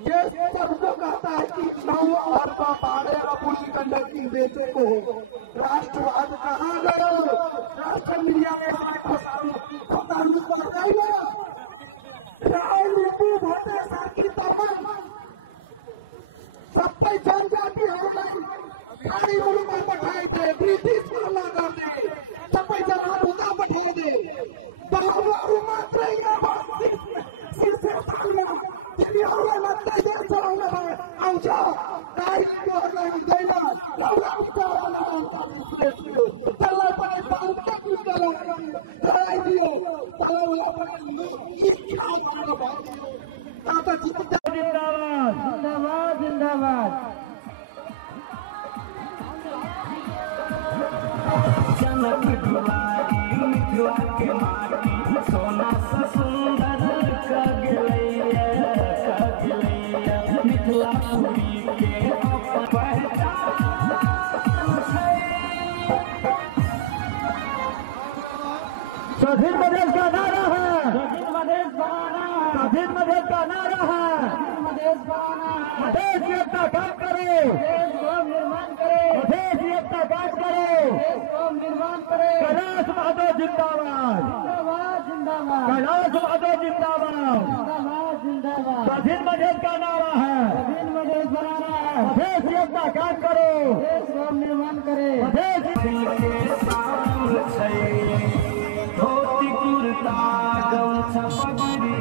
ये सबको कहता है कि 9 अर्ब 12 बुढ़ी गण्डकी बेचे को राष्ट्रवाद कहाँ गयो? राष्ट्र मीडिया में राजनीति भोटे साथी तमाम सबै जनजातिहरूलाई खाली मुलुकमा पठाइदिए, ब्रिटिस माला गर्ने, सबैजना उता पठाइदिए, बाबुहरू मात्रै यहाँ शीर्ष स्थानमा तिनीहरूलाई मात्रै देश चलाउन आउँछ, राजनीतिहरूलाई हुँदैन, त्यसलाई पनि बालक चलाइदियो, जिंदाबाद जिंदाबाद। जनक दुआरी मिथिला के माटी, सोना से सुंदर कगलैया मिथिला पुरी के अपन पहचान है। स्वाधीन मधेश का नारा है, स्वाधीन मधेश बनाना, स्वाधीन मधेश का नारा है, मधेश बनाना, मधेश की एकता काम करो, देश को निर्माण करो, मधेश की एकता काम करो, देश को निर्माण करो। कैलाश माधव जिंदाबाद, जिंदाबाद जिंदाबाद, कैलाश माधव जिंदाबाद, जिंदाबाद जिंदाबाद। स्वाधीन मधेश का नारा है, स्वाधीन मधेश बनाना है, मधेश की एकता काम करो, देश को निर्माण करे, मधेश धोती कुर्ता गमछा पगड़ी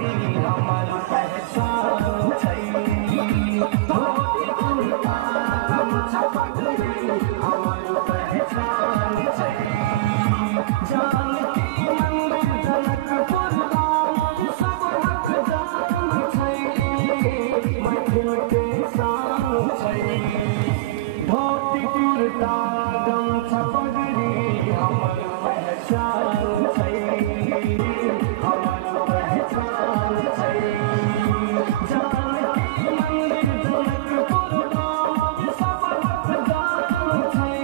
हमर पहचान छै, धोती कुर्ता गमछा पगड़ी हमर पहचान छै। जानकी मंदिर जनकपुर धाम सब हक जान छै, मैथिल के शान छै, धोती कुर्ता गमछा पगड़ी हमर पहचान छै, हमर पहचान छै। जानकी मंदिर जनकपुर धाम सब हक जान छै,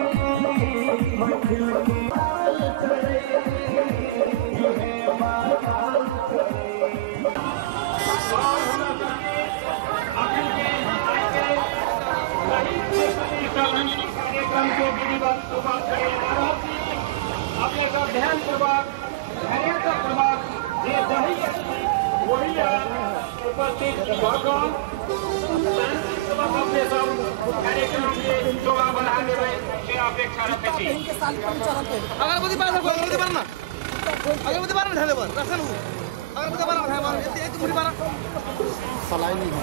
मैथिल के शान छै, इहे बात कार्यक्रम को विधिवत शुरुआत करें। आपका ध्यान पूर्वक, धैर्य पूर्वक ये सही वही उपस्थित भगवान अपने सब कार्यक्रम के शोभा बढ़ा देवे से अपेक्षा रखे छी। अगरबत्ती बार अगरबत्ती बार ना अगरबत्ती बार ढाले बार राशन हो अगरबत्ती बार ढाले बार एक मुड़ी बार सलाई नहीं है।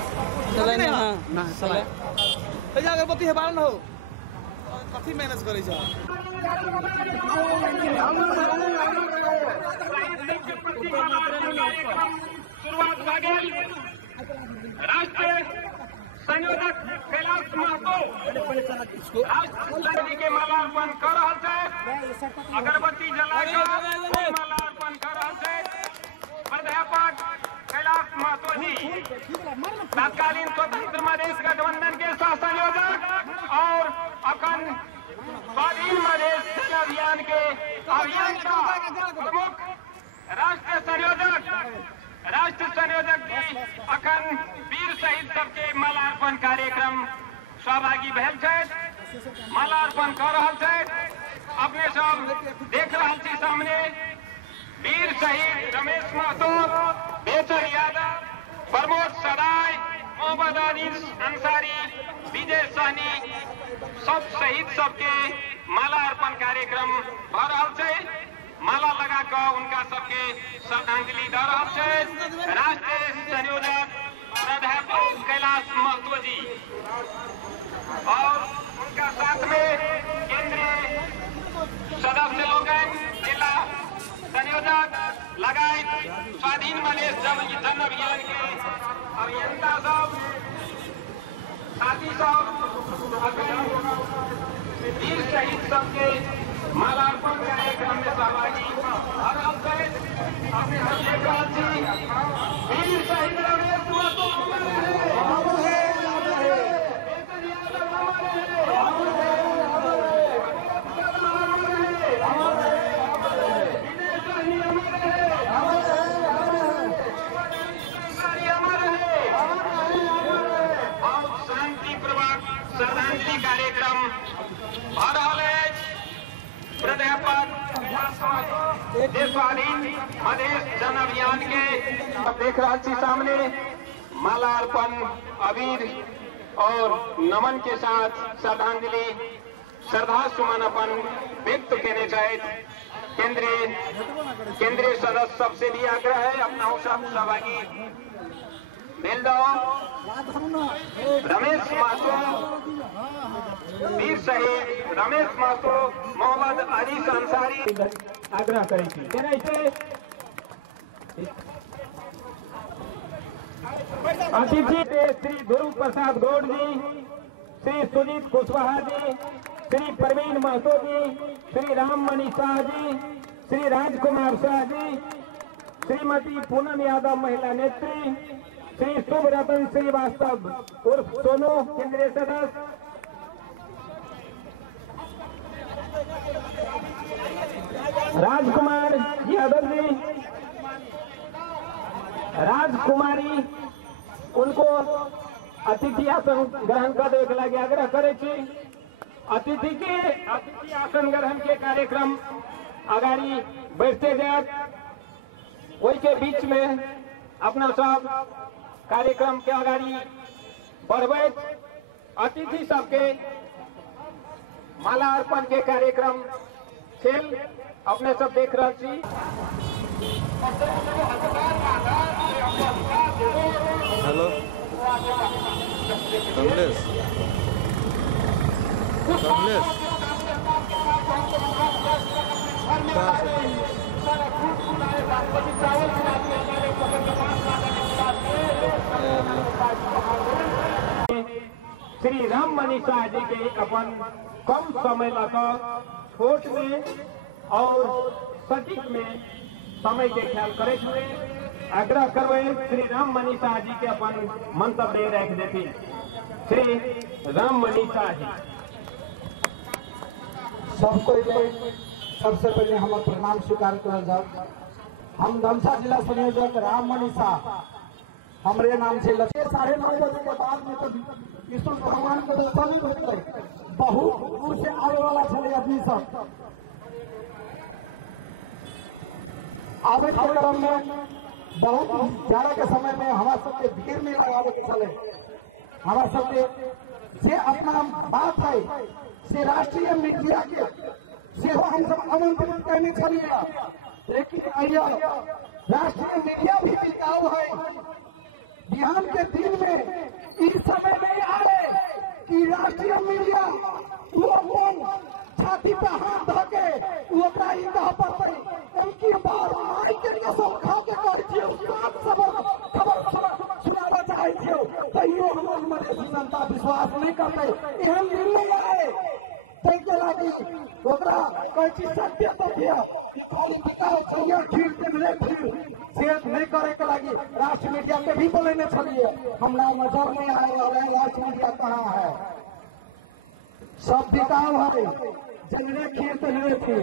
सलाई नहीं हां ना सलाई ए अगरबत्ती है बार न हो काफी मेहनत करे छ। शुरुआत लागल राष्ट्रीय संयोजक कैलाश महतो राष्ट्रपति के मालार्पण कर रहा है। अगरबत्ती जलाकर मालार्पण कर रहा है। प्राध्यापक कैलाश महतो जी तत्कालीन स्वतंत्र मधेश गठबंधन के सह संयोजक और अखंड स्वाधीन मधेश जन अभियान के अभियान का प्रमुख राष्ट्र संयोजक जी अखंड वीर शहीद सबके मालार्पण कार्यक्रम सहभागी भेल छथि, मालार्पण कर रहल छथि। अपने सब देख रहल छी सामने वीर शहीद रमेश महतो, बेचर यादव, प्रमोद सदाय, मोहम्मद आदिल अंसारी, विजय सहनी सब शहीद सबके मालार्पण कार्यक्रम भ रहल छै। माला लगाकर उनका सबके श्रद्धांजलि द रहल छै राष्ट्रीय संयोजक प्राध्यापक कैलाश महतो जी और उनका साथ में केंद्रीय सदस्य लोग जिला संयोजक लगाए स्वाधीन मधेश जन अभियान के अभियंता सब साथी सब वीर शहीद सबके मालार्पण कार्यक्रम में सहभागी और अपने हम देख रहा छी वीर शहीद रमेश महतो श्रद्धांजलि कार्यक्रम प्राध्यापक स्वाधीन मधेश जन अभियान के देख रहा छी सामने मालार्पण अबीर और नमन के साथ श्रद्धांजलि श्रद्धा सुमन अपन व्यक्त करने चाहे केंद्रीय सदस्य सबसे भी आग्रह है अपना सब सहभागी मिल जाओ। रमेश महतो वीर शहीद रमेश महतो मोहम्मद आदिल अंसारी आग्रह करें अतिथि श्री ध्रुव प्रसाद गौड़ जी, श्री सुजीत कुशवाहा जी, श्री प्रवीण महतो जी, श्री राममणि शाह जी, श्री राजकुमार शाह जी, श्रीमती पूनम यादव महिला नेत्री, श्री शुभ रतन श्रीवास्तव उर्फ सोनू केंद्रीय सदस्य, राजकुमार यादव जी, राजकुमारी उनको अतिथि आसन ग्रहण कर देख लगे आग्रह करे छी। अतिथि आसन ग्रहण के कार्यक्रम आगाड़ी बढ़ते जाए वही के बीच में अपना सब कार्यक्रम के आगाड़ी बढ़बे अतिथि सबके माला अर्पण के कार्यक्रम खेल अपने सब देख रहे छी। हेलो कमलेश श्री राममणि शाह जी के अपन कम समय लगा छोट में और सटीक में समय के ख्याल करे हुए आग्रह करवे श्री राममणि शाह जी के अपन मंतव्य रख देते। श्री राममणि शाह जी सबको सबसे पहले हम प्रणाम स्वीकार कर जाओ। हम दमसा जिला संयोजक राममणि शाह हमरे नाम से 9:30 बजे के बाद में तो विष्णु भगवान को दर्शन होते बहुत दूर से आने वाला चले आदमी सब आवे के क्रम में बहुत जाड़ा के समय में हमारा सबके भीड़ में लगावे के चले हमारा सबके जे अपना बात है से राष्ट्रीय मीडिया के से हम सब आमंत्रित करने चलिए, लेकिन आइया राष्ट्रीय मीडिया भी निकाल है बिहार के दिन में इस समय नहीं आए कि राष्ट्रीय मीडिया वो छाती पे हाथ धके वो कह पर उनकी बार माई के लिए सब खा के कर दियो खबर सुनाना चाहिए तैयो हमारे मधेसी जनता विश्वास नहीं करते एहन दिन नहीं आए तैके लागी ओकरा कोई चीज सत्य तथ्य थोड़ी बताओ चलिए ठीक से मिले ठीक शेयर नहीं करे के लागी राष्ट्रीय मीडिया के भी बोले में चलिए हमरा नजर में आए वाला राष्ट्रीय मीडिया कहाँ है सब बिकाव है जंगले खीर तजरे थी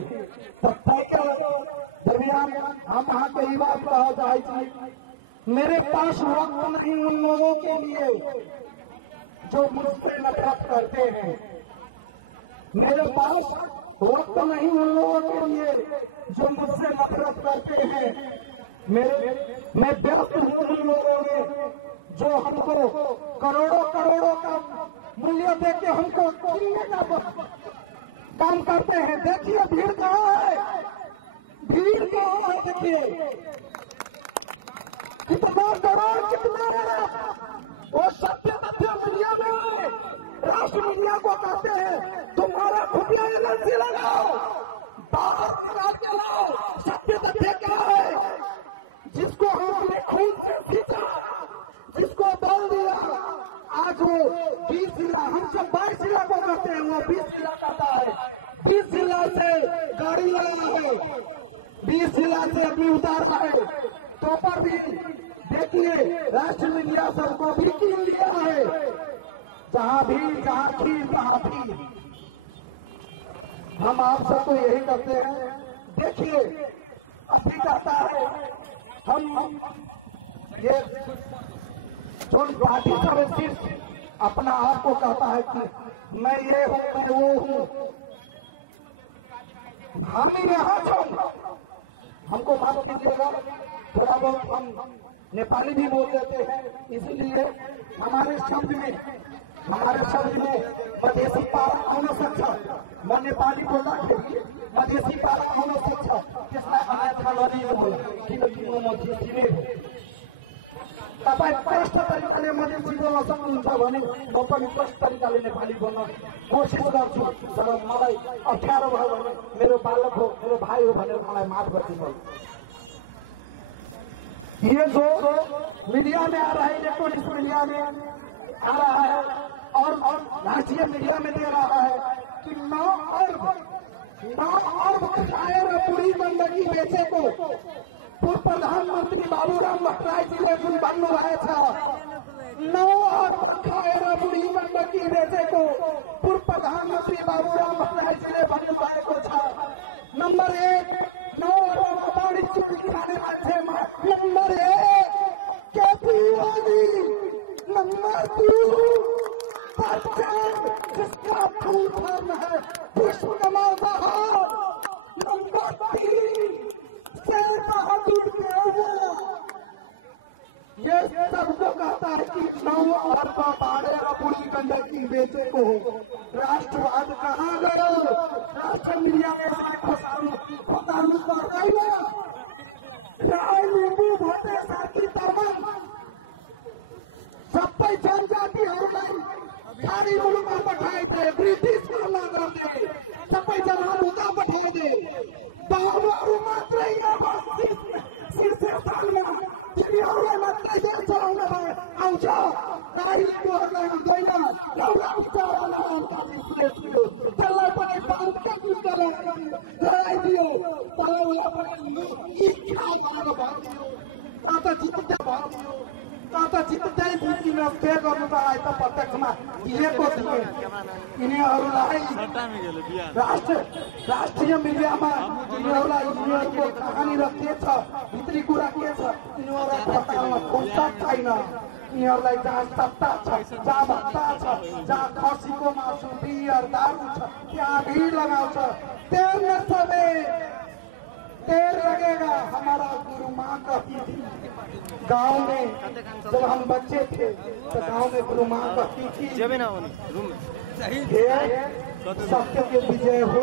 दरमियान हम वहाँ पे ही बात कहा जाए मेरे पास वक्त नहीं उन लोगों के लिए जो मुझसे नफरत करते हैं, मेरे पास वक्त नहीं उन लोगों के लिए जो मुझसे नफरत करते हैं, मैं व्यस्त हूँ उन लोगों में जो हमको करोड़ों करोड़ों का मूल्य देके हमको छीनने का काम करते हैं। देखिए भीड़ कहाँ है, भीड़ कहाँ है, देखिए कितना करोड़ कितना है। वो सत्य तथ्य मीडिया में राष्ट्र मीडिया को कहते हैं तुम्हारा खुफिया एजेंसी लगाओ, बाहर चलाओ, सत्य तथ्य क्या है जिसको हम अपने खून से सींचा, जिसको बोल दिया आज वो 20 जिला, हम सब 22 जिला को करते हैं, वो 20 जिला करता है। 20 जिला से गाड़ी लगा है, 20 जिला से अपनी उतार रहा है, तो पर भी देखिए राष्ट्रीय मीडिया सबको भी कीन दिया है, जहां भी जहां थी वहां भी। हम आप सबको यही करते हैं। देखिए अपनी कहता है हम ये जो पार्टी सब सिर्फ अपना आप को कहता है कि मैं ये हूँ मैं वो हूँ, हम यहाँ जो हमको माफ कीजिएगा थोड़ा बहुत हम नेपाली भी बोल देते हैं, इसलिए हमारे शब्द में मधेसी पारा होने सक्छ, मैं नेपाली बोला मधेसी पारा होने सक्छ, त्यसलाई आयात बोला किनकि म मधेसी तपाईँ प्रष्ट तरिकाले मधेसी बोल्न सक्नुहुन्छ भने म पनि प्रष्ट तरिकाले नेपाली बोल्न कोसिस गर्छु, तर मलाई अप्ठ्यारो भयो भने मेरो बालक हो मेरो भाइ हो भनेर मलाई माफ गरिदिनु। ये जो मीडिया में आ रहा है, इलेक्ट्रॉनिक्स मीडिया में आ रहा है और राष्ट्रीय मीडिया में दे रहा है कि 9 अर्ब खाएर पूरी गण्डकी बेचेको पूर्व प्रधानमन्त्री बाबुराम भट्टराईजीले जुन भन्नुभएछ, 9 अर्ब खाएर पूरी गण्डकी बेचेको पूर्व प्रधानमन्त्री बाबुराम भट्टराईजीले भन्नुभएको छ। नम्बर 1 9 अर्ब बढी चुकी खाने मान्छेमा नंबर 1 केपी ओली, नंबर 2 जिसका फूल फॉर्म है पुष्प कमल साहब, नंबर 3 शेर बहादुर ये सबको कहता है कि 9 अर्ब बाढ़ पूरी गंडकी बेचे को राष्ट्रवाद कहाँ गयो, राष्ट्र मीडिया में फसानु पर्दैन। राजनीति भन्ने साथी तमन सबै जनजातिहरूलाई खाडी मुलुकमा पठाइदिए, ब्रिटिसमा गरिदिए, सबैजना उता पठाइदिए, बाबुहरू मात्रै यहाँ शीर्ष स्थानमा तिनीहरूलाई मात्रै देश चलाउन आउँछ, नारीहरूलाई आउँदैन, लौलाउँछ, त्यसलाई पनि बालक गराइदियो, तर इच्छा जित्दै जित्दिन पे गर्नु त आए त प्रत्यक्षमा दिएको थिए। यिनीहरूलाई राष्ट्रिय मीडियामा यिनीहरूको कहानी र के छ भित्री कुरा के छ यिनीहरूलाई बताउन फुर्सद छैन। यिनीहरूलाई जहाँ सत्ता छ, जहाँ भत्ता छ, जहाँ खसीको मासु बियर दारू छ त्यहाँ भिड लगाउँछ। तेर्न समय देर लगेगा। हमारा गुरु माँ कहती थी गांव में, जब हम बच्चे थे तो गांव में गुरु माँ कहती थी सत्य के विजय हो,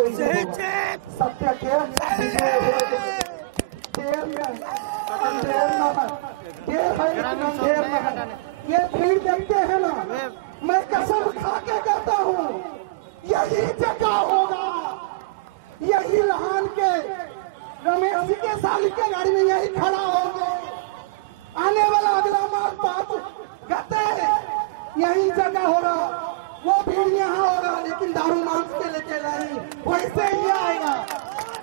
सत्य के विजय हो। देर न ये भीड़ देखते हैं ना, मैं कसम खा के कहता हूँ यही जगह होगा, यही लहान के रमेश जी के साली के गाड़ी में यही खड़ा होगा। आने वाला अगला मार्च बात कहते यही जगह होगा, वो भीड़ यहाँ होगा, लेकिन दारू मांस के लेके नहीं, वैसे ही आएगा,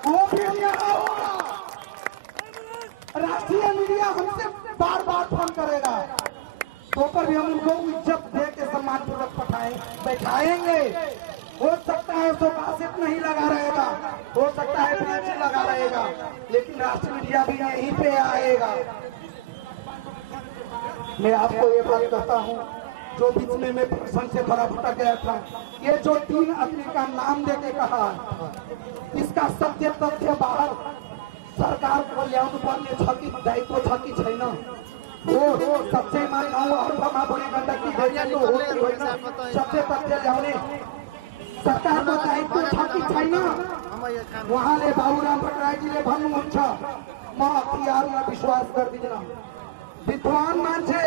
वो भीड़ यहाँ होगा। राष्ट्रीय मीडिया हमसे बार बार फोन करेगा तो पर भी हम उनको इज्जत दे के सम्मान पूर्वक बैठाएंगे। हो सकता है तो कासिफ नहीं लगा रहेगा, हो सकता है पीछे लगा रहेगा, लेकिन राष्ट्रीय मीडिया भी यहीं पे आएगा। मैं आपको ये बात कहता हूँ, जो बीच में मैं प्रश्न से बड़ा भटक गया था, ये जो 3 आदमी का नाम देके कहा, इसका सत्य तथ्य बाहर सरकार को ल्याउनु पर्ने छ कि दायित्व छ कि छैन, हो सच्चैमा गाउँ अर्थमा बढी गण्डकी गरिएको हो कि होइन, सत्य तथ्य ल्याउने सरकारको दायित्व छ कि छैन। उहाँले बाबुराम भट्टराईजीले भन्नुहुन्छ म अख्तियारमा विश्वास गर्दिनँ। विद्वान मान्छे,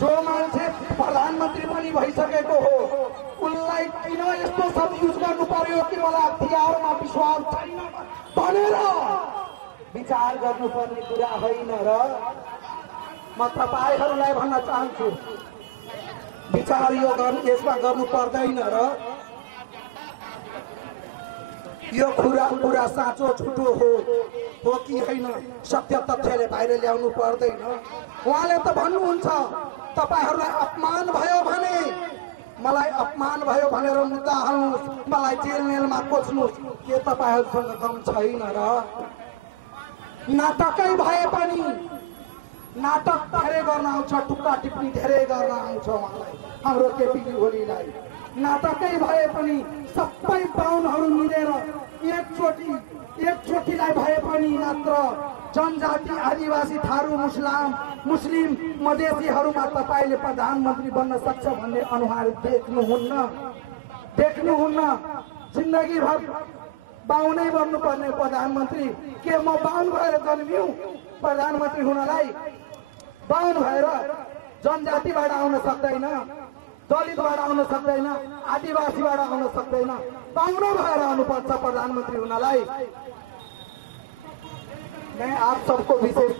जो मान्छे प्रधानमन्त्री पनि भइसकेको हो, उनलाई किन यस्तो शब्द युज गर्नु पर्यो कि मलाई अख्तियारमा विश्वास छैन भनेर विचार गर्नुपर्ने कुरा होइन र। म तपाईहरूलाई भन्न चाहन्छु, विचार यसमा गर्नु पर्दैन र। यो कुरा साँचो झुटो हो कि होइन, सत्य तथ्यले बाहिर ल्याउनु पर्दैन। उहाँले त भन्नुहुन्छ तपाईहरूलाई अपमान भयो भने, मलाई अपमान भयो भनेर मुद्दा हाल्नुहोस्, मलाई जेलमेलमा कोच्नुहोस्, के तपाईँहरूसँग दम छैन र? नाटकै भए पनि नाटक धेरै गर्न आउँछ, टुक्का टिप्पणी धेरै गर्न आउँछ उहाँलाई, हाम्रो केपी ओलीलाई। नाटकै भए पनि सबै बाहुनहरू मिलेर एकचोटिलाई भए पनि मात्र जनजाति, आदिवासी, थारू, मुस्लिम मधेसीहरूमा तपाईँले प्रधानमन्त्री बन्न सक्छ भन्ने अनुहार देख्नुहुन्न। जिन्दगी भर बाहुनै बन्नुपर्ने प्रधानमन्त्री, के म बाहुन भएर जन्मियौँ प्रधानमन्त्री हुनलाई? बाहुन भएर जनजातिबाट आउन सक्दैन, दलितबाट आउन सक्दैन, आदिवासीबाट आउन सक्दैन, बाहुन भएर आउनुपर्छ प्रधानमन्त्री हुनलाई। मैं आप सबको विशेष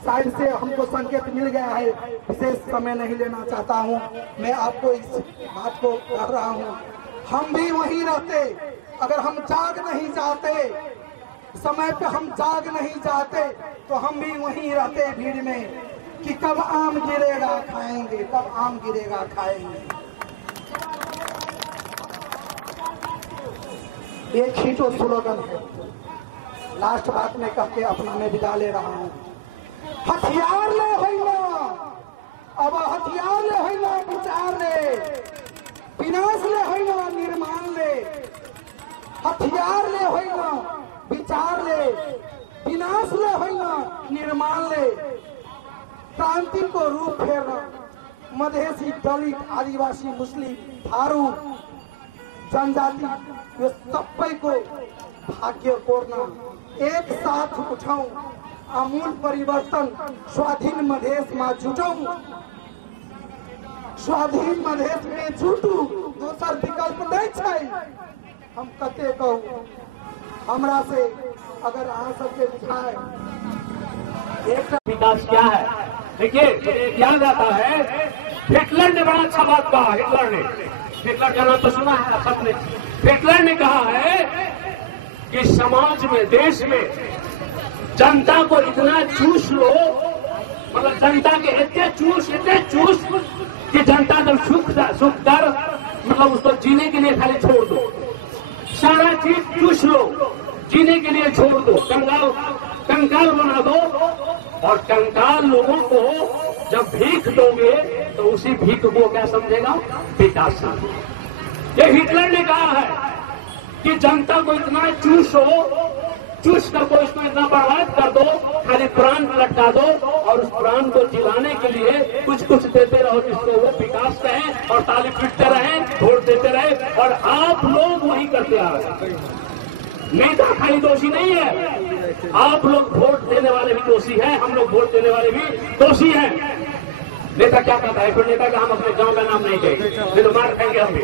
साइड से हमको संकेत मिल गया है, विशेष समय नहीं लेना चाहता हूँ। मैं आपको इस बात को कर रहा हूँ, हम भी वहीं रहते, अगर हम जाग नहीं जाते, समय पे हम जाग नहीं जाते तो हम भी वहीं रहते भीड़ में कि कब आम गिरेगा खाएंगे, कब आम गिरेगा खाएंगे। एक ही तो स्लोगन है, लास्ट बात में कह के अपना मैं विदा ले रहा हूँ। हथियार ले होइन, अब हथियार ले होइन, विचार ले, विनाश ले होइन, निर्माण ले। हथियार ले होइन, विचार ले, विनाश ले होइन, निर्माण ले। क्रांति को रूप फेर्न मधेसी, दलित, आदिवासी, मुस्लिम, थारू, जनजाति, यो सबैको भाग्य कोर्न एक साथ उठाऊं, आमूल परिवर्तन स्वाधीन मधेसमा जुटौं। स्वाधीन मधेस में जुटू, दोसर विकल्प नहीं छै। हम कते कहूँ, हमरा से अगर अहाँ सबके बुझाए एक विकास क्या है, देखिए क्या जाता है। हिटलर ने बड़ा अच्छा बात कहा, हिटलर का नाम तो सुना है सबने। हिटलर ने कहा है कि समाज में, देश में जनता को इतना चूस लो, मतलब जनता के इतने चूस कि जनता जब सुख कर मतलब उसको जीने के लिए खाली छोड़ दो, सारा चीज चूस लो, जीने के लिए छोड़ दो, कंकाल बना दो। और कंकाल लोगों को जब भीख दोगे तो उसी भीख को क्या समझेगा? विकास। ये हिटलर ने कहा है कि जनता को इतना चूसो चूस करको इसको इतना बर्बाद कर दो, खाली प्राण लटका दो और उस प्राण को जिलाने के लिए कुछ कुछ देते रहो जिसको वो विकास कहें और ताली पीटते रहें, वोट देते रहे। और आप लोग वही करते आ रहे। नेता खाली दोषी नहीं है, आप लोग वोट देने वाले भी दोषी हैं, हम लोग वोट देने वाले भी दोषी हैं। नेता क्या कहता है, फिर नेता का हम अपने गांव का नाम नहीं कहेंगे, फिर तो मार खाएंगे हम भी।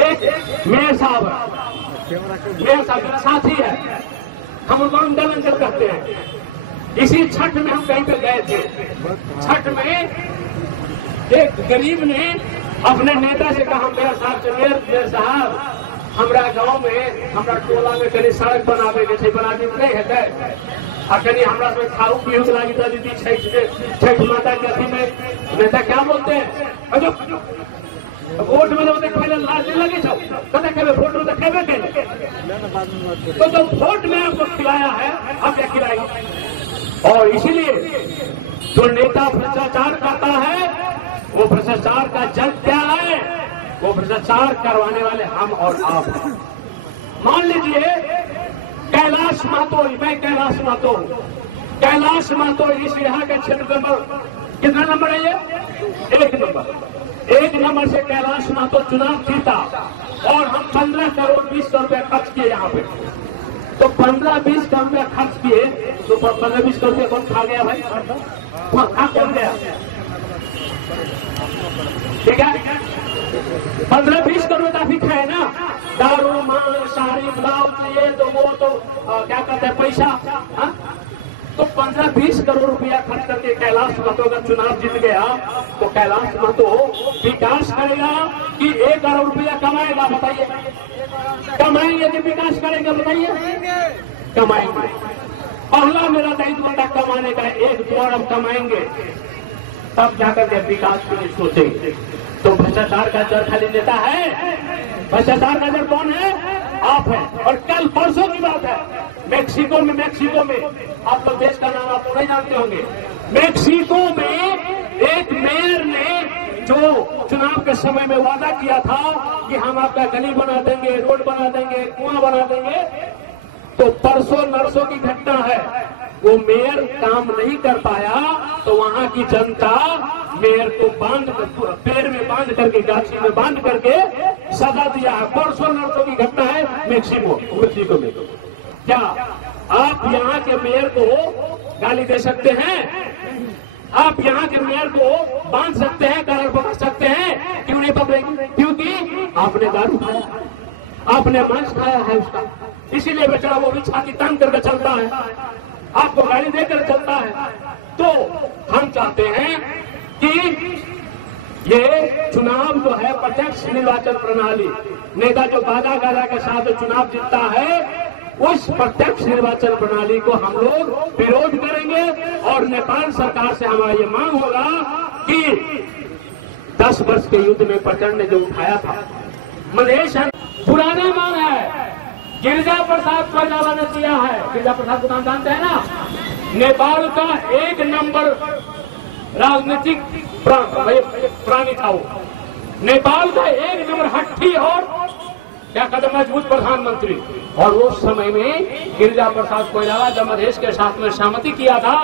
एक मेयर साहब साथी है, हम उनको आंदोलन करते हैं। इसी छठ में हम कहीं पे गए थे। छठ में एक गरीब ने अपने नेता से कहा, मेयर साहब हमारा गांव में, हमारा टोला में कहीं सड़क बनावे के बना दी नहीं है और कहीं हमारा में खाऊ पीऊ लगी था दीदी छठ माता के अथी में। नेता क्या बोलते हैं, वोट में जब पहले लालने लगे छो कदा खेबे वोट में तो खेबे के, तो जब वोट में आपको खिलाया है अब क्या खिलाएगा। और इसीलिए जो नेता भ्रष्टाचार करता है वो भ्रष्टाचार का जग क्या है, वो भ्रष्टाचार करवाने वाले हम और आप। मान लीजिए कैलाश महतो, मैं कैलाश महतो हूं, कैलाश महतो इस यहाँ के क्षेत्र में कितना नंबर है ये, 1 नंबर। 1 नंबर से कैलाश महतो चुनाव जीता और हम 15 करोड़ 20 रुपए खर्च किए यहाँ पे। तो 15-20 करोड़ रुपया खर्च किए तो 15-20 करोड़ रुपया कौन खा गया भाई, खा कौन गया, ठीक है। 15-20 करोड़ काफी खाए ना, दारू मांस साड़ी ब्लाउज ये तो वो तो क्या कहते हैं पैसा, हा? तो 15-20 करोड़ रुपया खर्च करके कैलाश महतो का चुनाव जीत गया तो कैलाश महतो विकास करेगा कि 1 करोड़ रुपया कमाएगा, बताइए। कमाएंगे कि विकास करेंगे, बताइए। कमाएंगे। पहला मेरा दायित्व था कमाने का, 1 करोड़ कमाएंगे तब जाकर के विकास के लिए सोचेंगे। तो भ्रष्टाचार का जड़ खाली नेता है, भ्रष्टाचार का जड़ कौन है, आप है। और कल परसों की बात है, मैक्सिको में आप लोग देश का नाम आप नहीं जानते होंगे, मैक्सिको में एक मेयर ने जो चुनाव के समय में वादा किया था कि हम आपका गली बना देंगे, रोड बना देंगे, कुआं बना देंगे, तो परसों नरसों की घटना है, वो मेयर काम नहीं कर पाया तो वहां की जनता मेयर को पेड़ में बांध करके, गाछी में बांध करके सजा दिया है। परसों नरसों की घटना है मैक्सिको में। क्या आप यहाँ के मेयर को गाली दे सकते हैं, आप यहाँ के मेयर को बांध सकते हैं, कलर पकड़ सकते हैं, क्यों नहीं पकड़ेंगे, क्योंकि आपने दारू खाया, आपने मांस खाया है उसका, इसीलिए बेचारा वो भी छाती तंग करके चलता है, आपको गाली देकर चलता है। तो हम चाहते हैं कि ये चुनाव जो है प्रत्यक्ष निर्वाचन प्रणाली, नेता जो वादा के साथ चुनाव जीतता है उस प्रत्यक्ष निर्वाचन प्रणाली को हम लोग विरोध करेंगे। और नेपाल सरकार से हमारा ये मांग होगा कि 10 वर्ष के युद्ध में प्रचंड ने जो उठाया था मधेश, पुराना मांग है, गिरिजा प्रसाद कोइराला ने किया है। गिरिजा प्रसाद को नाम जानते हैं ना, नेपाल का 1 नंबर राजनीतिक प्राणी था वो, नेपाल का 1 नंबर हट्टी और क्या कहते मजबूत प्रधानमंत्री। और उस समय में गिरिजा प्रसाद कोइराला जब मधेश के साथ में सहमति किया था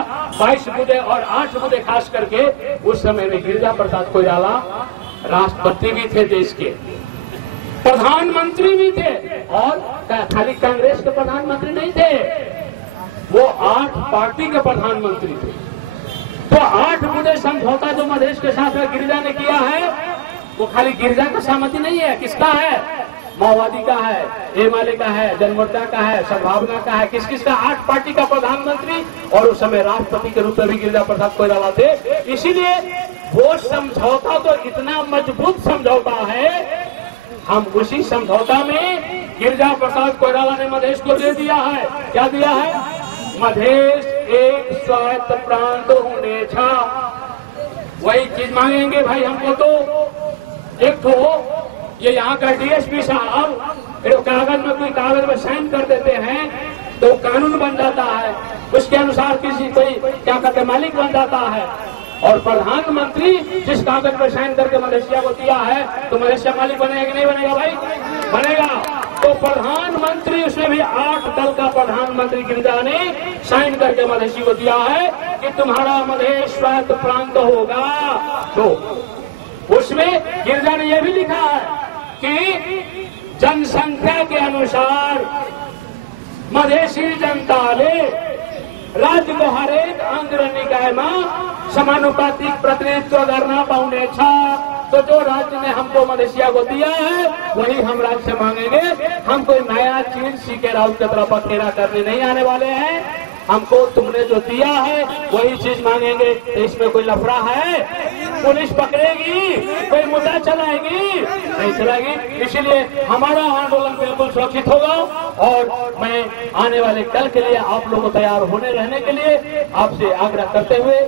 22 मुद्दे और 8 मुद्दे खास करके, उस समय में गिरिजा प्रसाद कोइराला राष्ट्रपति भी थे देश के, प्रधानमंत्री भी थे, और खाली कांग्रेस के प्रधानमंत्री नहीं थे, वो 8 पार्टी के प्रधानमंत्री थे। तो 8 मुद्दे समझौता जो मधेश के साथ में गिरिजा ने किया है वो खाली गिरिजा का सहमति नहीं है, किसका है, माओवादी का है, एमाले का है, जनमोर्चा का है, सद्भावना का है, किस किस का, 8 पार्टी का प्रधानमंत्री, और उस समय राष्ट्रपति के रूप में भी गिरिजा प्रसाद कोइराला थे। इसीलिए वो समझौता तो इतना मजबूत समझौता है, हम उसी समझौता में गिरिजा प्रसाद कोइराला ने मधेश को दे दिया है। क्या दिया है, मधेश एक स्वायत्त प्रांत होने छा, वही चीज मांगेंगे भाई हमको। तो एक तो ये यहाँ का डीएसपी साहब कागज में कोई कागज में साइन कर देते हैं तो कानून बन जाता है, उसके अनुसार किसी कोई क्या कहते मालिक बन जाता है। और प्रधानमंत्री जिस कागज पर साइन करके मलेशिया को दिया है तो मलेशिया मालिक बनेगा कि नहीं बनेगा भाई, बनेगा। तो प्रधानमंत्री, उसमें भी 8 दल का प्रधानमंत्री गिरिजा ने साइन करके मधेसी को दिया है कि तुम्हारा मधेश स्वायत्त प्रांत होगा। तो उसमें गिरिजा ने यह भी लिखा है कि जनसंख्या के अनुसार मधेसी जनता ने राज्य को हरेक अंग निकाय में समानुपातिक प्रतिनिधित्व करना पाउने छ। तो जो राज्य ने हमको मलेशिया को दिया है वही हम राज्य से मांगेंगे। हम कोई नया चीज सीके राउत की तरफ बखेरा करने नहीं आने वाले हैं। हमको तुमने जो दिया है वही चीज मांगेंगे। तो इसमें कोई लफड़ा है? पुलिस पकड़ेगी? कोई मुद्दा चलाएगी? नहीं चलाएगी। इसलिए हमारा आंदोलन बिल्कुल सुरक्षित होगा और मैं आने वाले कल के लिए आप लोगों को तैयार होने रहने के लिए आपसे आग्रह करते हुए,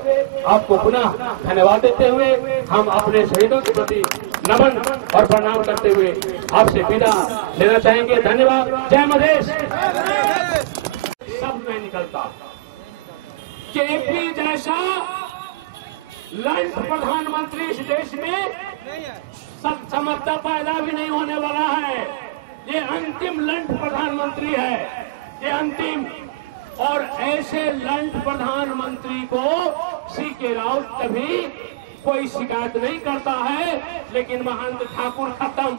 आपको पुनः धन्यवाद देते हुए, हम अपने शहीदों के प्रति नमन और प्रणाम करते हुए आपसे विदा लेना चाहेंगे। धन्यवाद। जय मधेश। सब में निकलता केपी जैसा लंड प्रधानमंत्री इस देश में सब समझता पैदा भी नहीं होने वाला है। ये अंतिम लंड प्रधानमंत्री है, ये अंतिम। और ऐसे लंड प्रधानमंत्री को सीके राउत कभी कोई शिकायत नहीं करता है। लेकिन महंत ठाकुर खत्म,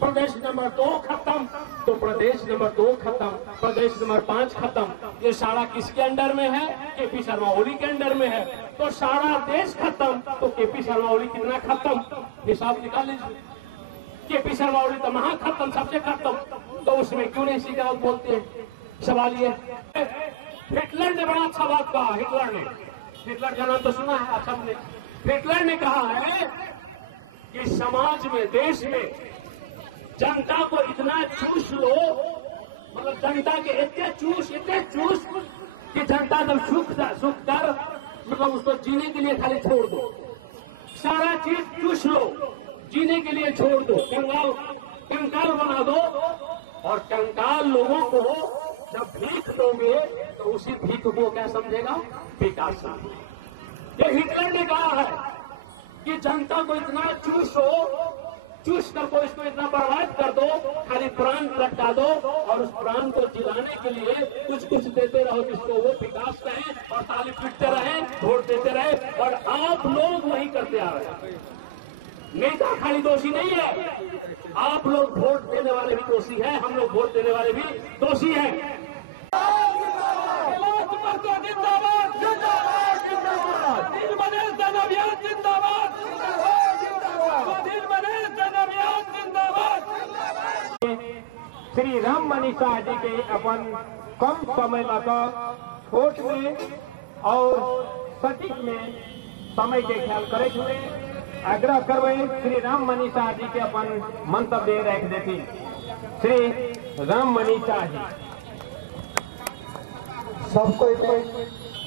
प्रदेश नंबर 2 खत्म, तो प्रदेश नंबर 2 खत्म, प्रदेश नंबर 5 खत्म। ये सारा किसके अंडर में है? केपी शर्मा ओली के अंडर में है। तो सारा देश खत्म, तो केपी शर्मा ओली कितना खत्म? हिसाब निकाल लीजिए। केपी शर्मा ओली तो महा खत्म, सबसे खत्म। तो उसमें क्यों नहीं सीधा बोलते हैं? सवाल ये, हिटलर ने बड़ा अच्छा बात कहा। हिटलर का नाम तो सुना है आप सबने। हिटलर ने कहा है कि समाज में, देश में जनता को इतना चूस लो, मतलब जनता के इतने चूस कि जनता जब सुख कर मतलब उसको जीने के लिए खाली छोड़ दो, सारा चीज चूस लो, जीने के लिए छोड़ दो, कंकाल बना दो। और कंकाल लोगों को जब भीख दोगे तो उसी भीख को क्या समझेगा? विकास समझेगा। ये हिटलर ने कहा है कि जनता को इतना चूस कर को इसको इतना बर्बाद कर दो, खाली प्राण लटका दो और उस प्राण को जिलाने के लिए कुछ देते रहो जिसको वो विकास करें और ताली पीटते रहे, वोट देते रहे। और आप लोग वही करते आ रहे हैं। नेता खाली दोषी नहीं है, आप लोग वोट देने वाले भी दोषी हैं, हम लोग वोट देने वाले भी दोषी हैं। श्री राम मनीषा जी के अपन कम समय लगा छोट में और सटीक में समय के ख्याल करे हुए आग्रह करवे श्री राम मनीषा जी के अपन मंतव्य रख देती। श्री राम मनीषा जी। सबको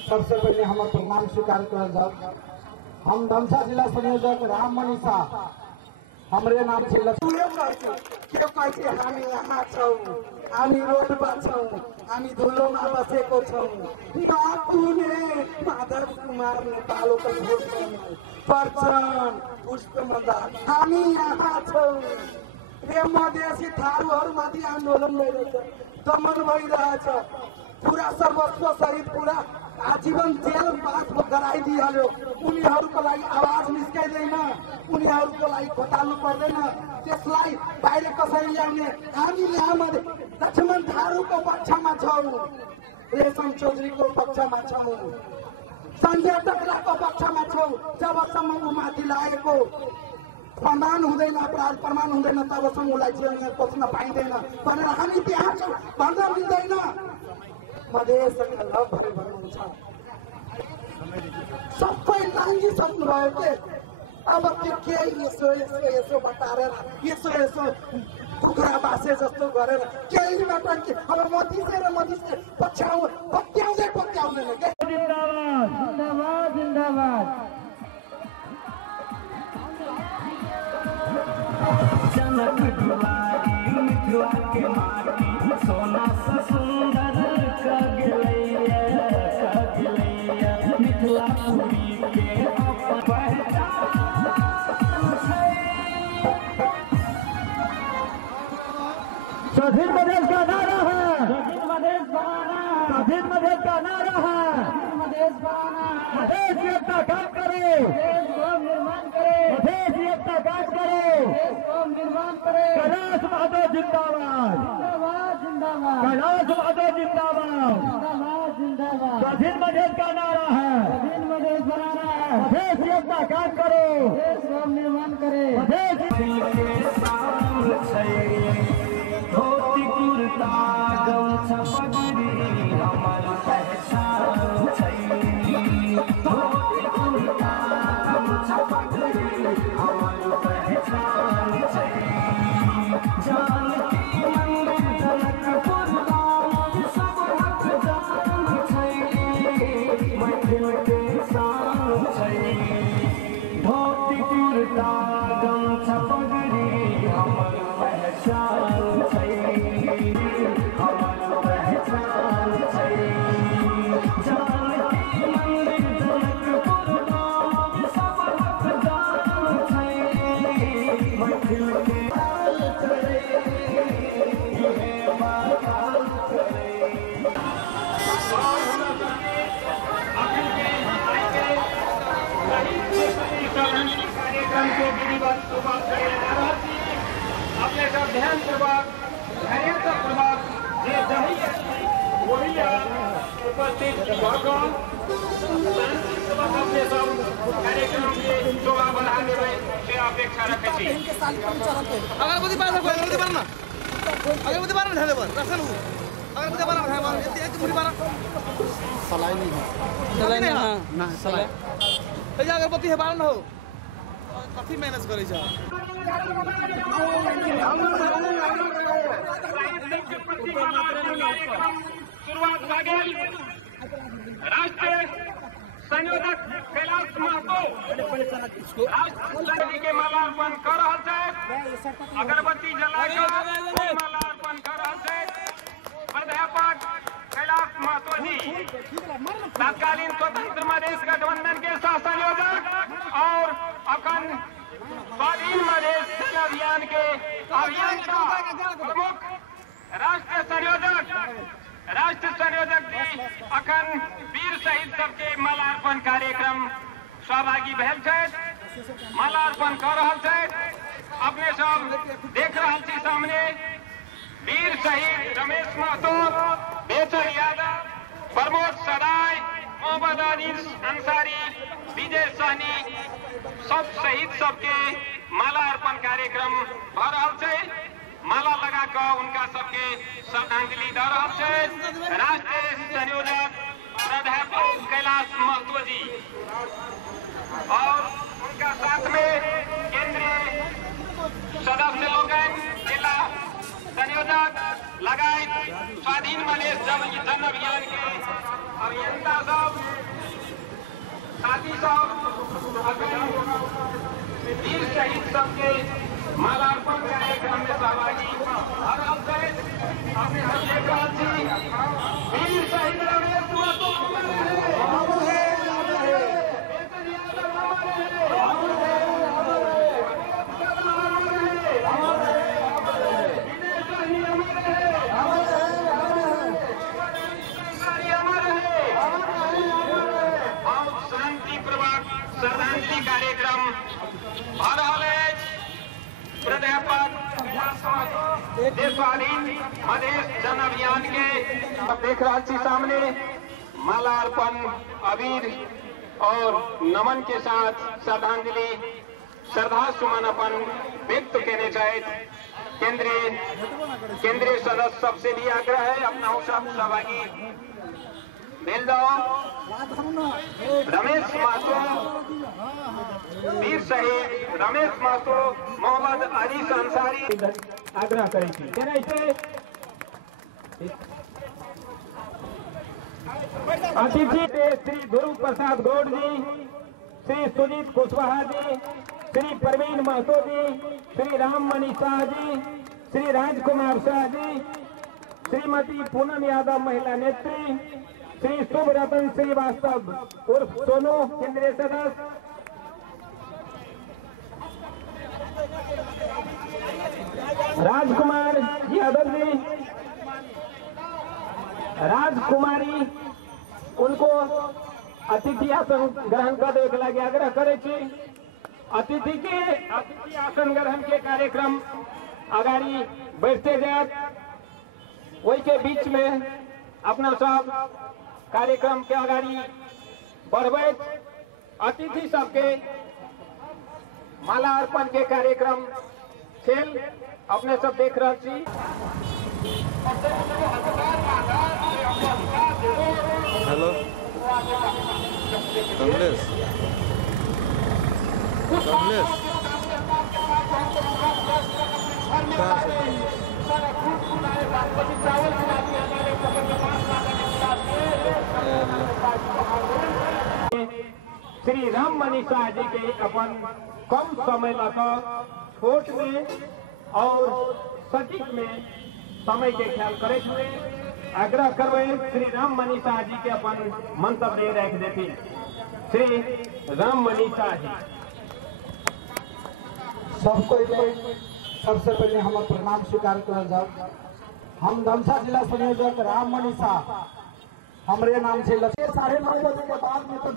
सबसे पहले हम प्रणाम स्वीकार कर जाओ। हम धमसा जिला संयोजक राम मनीषा हमरे नाम से क्यों कहते हामी यहाँ छौँ, हामी रोडमा छौँ, हामी धुलोमा बसेको छौँ। नकुने माधव कुमार नेपालको भोट गर्नु पर्छन् पुष्पमदार। हामी यहाँ छौँ। रे मधेसी थारूहरूमाथि आन्दोलन भइरहेछ, दमन भइरहेछ। पूरा सर्वस्व सहित पूरा आजीवन जेलवास गराइदिइहाल्यो। उनीहरूको लागि आवाज निस्काइँदैन, उनीहरूको लागि घोटाल्नु पर्दैन। त्यसलाई बाहिर कसरी ल्याउने? हामी यहाँमध्ये लक्ष्मण थारूको पक्षमा छौँ, रेशम चौधरीको पक्षमा छौँ, सञ्जय टकराको पक्षमा छौँ। जबसम्म उमाथि लागेको प्रमाण हुँदैन, अपराध प्रमाण हुँदैन, तबसम्म उसलाई जेलमा पस्न पाइँदैन भनेर हामी त्यहाँ छौँ भन्न मिल्दैन। मधेसका लभ भए भन्नुहुन्छ, सबै लागिसक्नुभयो के? अब त्यो केही यसो बताएर यसो कुखुरा बासे जस्तो गरेर केही नटन्के अब मधिसे पत्याउँदैन के? जिंदाबाद जिंदाबाद जिंदाबाद। जनक दुलारी मिथिला के माटी सोना से सुंदर मिथिला पूरी के स्वाधीन मधेश का नारा है, स्वाधीन मधेश बनाना, स्वाधीन मधेश का नारा है, मधेश बनाना, मधेश की एकता कायम करो, देश को निर्माण करो, मधेश की एकता कायम करो, देश को निर्माण करो। कैलाश माधव जिंदाबाद, जिंदाबाद जिंदाबाद, कैलाश माधव जिंदाबाद, जिंदाबाद जिंदाबाद। स्वाधीन मधेश का नारा है, स्वाधीन मधेश बनाना है, मधेश की एकता कायम करो, देश को निर्माण करे, मधेश धोती कुर्ता गमछा पगड़ी हमर पहचान छै, धोती कुर्ता गमछा पगड़ी हमर पहचान छै। जानकी मंदिर जनकपुर धाम सब हक जान छै, मैथिल के शान छै। धोती कुर्ता गमछा पगड़ी हमर पहचान छै, हमर पहचान छै। जानकी मंदिर जनकपुर धाम सब हक जान छै, मैथिल के कार्यक्रम के विधिवत अपने सब ध्यान पूर्वक धैर्य पूर्वक जे वही उपस्थित भगवान अपने सब कार्यक्रम के शोभा बढ़ा देवे से अपेक्षा रखे छी। अगरबत्ती बार अगरबत्ती बार ना अगरबत्ती बार धरे बार रखन हूं अगरबत्ती बार धरे बार एक मुट्ठी बार सलाई नहीं है सलाई नहीं ना सलाई ए अगरबत्ती है बार ना हो काफी मेहनत करे जा शुरुआत भागेल राष्ट्रीय संयोजक कैलाश महतो राष्ट्रपति के मालार्पण कर रहा है, अगरबत्ती जलाकर मालार्पण कर रहा है। प्राध्यापक कैलाश महतो जी तत्कालीन स्वतंत्र मधेश गठबंधन के सह संयोजक और अखंड स्वाधीन मधेश अभियान के अभियान का प्रमुख राष्ट्र संयोजक जी अखंड वीर शहीद सबके मालार्पण कार्यक्रम सहभागी भेल छथि, मालार्पण कर रहल छथि। अपने सब देख रहल छी सामने वीर शहीद रमेश महतो, बेचर यादव, प्रमोद सदाय, मोहम्मद आदिल अंसारी, विजय सहनी सब शहीद सबके मालार्पण कार्यक्रम भऽ रहल छै। माला लगाकर उनका सबके श्रद्धांजलि दऽ रहल छै राष्ट्रीय संयोजक प्राध्यापक कैलाश महतो जी और उनका साथ में केंद्रीय सदस्य लोगन, जिला संयोजक लगायत स्वाधीन मधेश जन अभियान के अभियंता सब साथी सब वीर शहीद सबके मालार्पण कार्यक्रम में सहभागी हर अवसर अपने हम देख रहल छी वीर शहीद रमेश महतो श्रद्धांजलि कार्यक्रम प्राध्यापक स्वाधीन मधेश जन अभियान के देख रहा छी सामने मालार्पण अबीर और नमन के साथ श्रद्धांजलि श्रद्धा सुमन अपन व्यक्त करने चाहे केंद्रीय सदस्य सबसे भी आग्रह है अपना सब सहभागी मिल जाओ। रमेश महतो वीर शहीद रमेश महतो, मोहम्मद आदिल अंसारी आग्रह करें अतिथि श्री गुरु प्रसाद गौड़ जी, श्री सुजीत कुशवाहा जी, श्री प्रवीण महतो जी, श्री राममणि शाह जी, श्री राजकुमार शाह जी, श्रीमती पूनम यादव महिला नेत्री, श्री शुभ रतन श्रीवास्तव उर्फ सोनू केंद्रीय सदस्य, राजकुमार यादव जी, राजकुमारी, उनको अतिथि आसन ग्रहण करने के लगे आग्रह करे छी। अतिथि आसन ग्रहण के कार्यक्रम अगाड़ी बढ़ते जाए, वही के बीच में अपना सब कार्यक्रम के अगाड़ी बढ़बे। अतिथि सबके माला अर्पण के कार्यक्रम खेल अपने सब देख रहे छी। हेलो कमलेश, कमलेश श्री राम मनीषा जी के अपन कम समय लगा छोट में और सटीक में समय के ख्याल करे हुए आग्रह करवे श्री राम मनीषा जी के अपन मंतव्य रख देती। श्री राम मनीषा जी सबको सबसे पहले हम प्रणाम स्वीकार कर जाओ। हम धमसा जिला संयोजक राम मनीषा, हमरे नाम से लगे 9:30 बजे के बाद में तो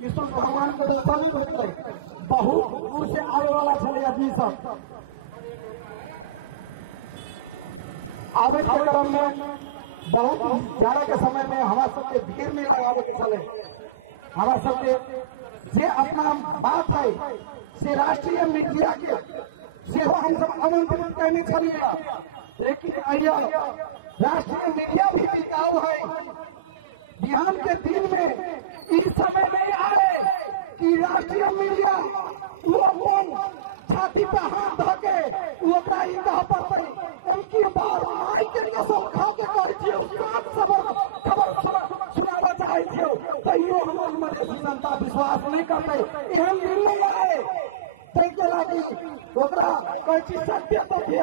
विष्णु भगवान को दर्शन होते, बहुत दूर से आने वाला चले आदमी सब आवे के क्रम में बहुत ज्यादा के समय में हमारे सबके भीड़ में लगावे के चले। हमारे सबके ये अपना बात है से राष्ट्रीय मीडिया के सेहो हम सब आमंत्रित करने चलिए, लेकिन अय्या राष्ट्रीय मीडिया भी टिकाऊ है। बिहार के दिन में इस समय नहीं आए कि राष्ट्रीय मीडिया लोगों छाती पे हाथ धोके वो कह पाते उनकी बात माई के कसम खा के कर खबर सुनाना चाहिए। तैयो हम मधेसी जनता विश्वास नहीं करते, एहन दिन नहीं आए तैके लागी ओकरा कोई चीज सत्य तथ्य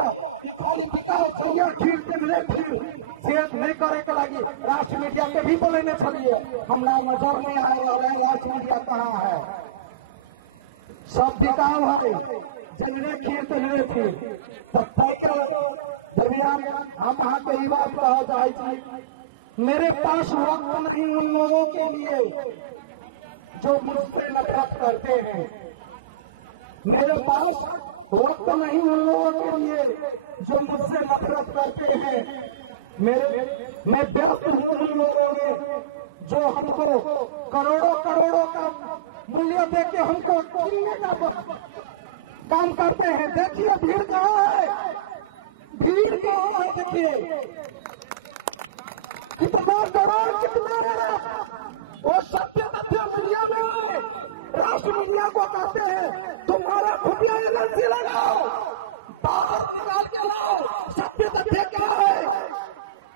शेयर नहीं करे के लगी राष्ट्रीय मीडिया के भी बोलेने चलिए। हमरा नजर नहीं आए और राष्ट्रीय मीडिया कहाँ है, सब बिकाऊ है, जंगले खीर तहरे थी दरमियान हम वहाँ के ही बात कहा जाए। मेरे पास वक्त नहीं उन लोगों के लिए जो मुझसे नफरत करते हैं, मेरे पास वक्त नहीं उन लोगों के लिए जो मुझसे नफरत करते हैं। मैं व्यस्त हूँ उन लोगों में जो हमको करोड़ों करोड़ों का मूल्य देके हमको छीनने का काम करते हैं। देखिए भीड़ कहाँ है, भीड़ कहाँ है, देखिए कितना करोड़ कितना है। वो सत्य तथ्य मीडिया में राष्ट्र मीडिया को कहते हैं तुम्हारा खुफिया एजेंसी लगाओ, बात चलाओ, सत्य तथ्य क्या है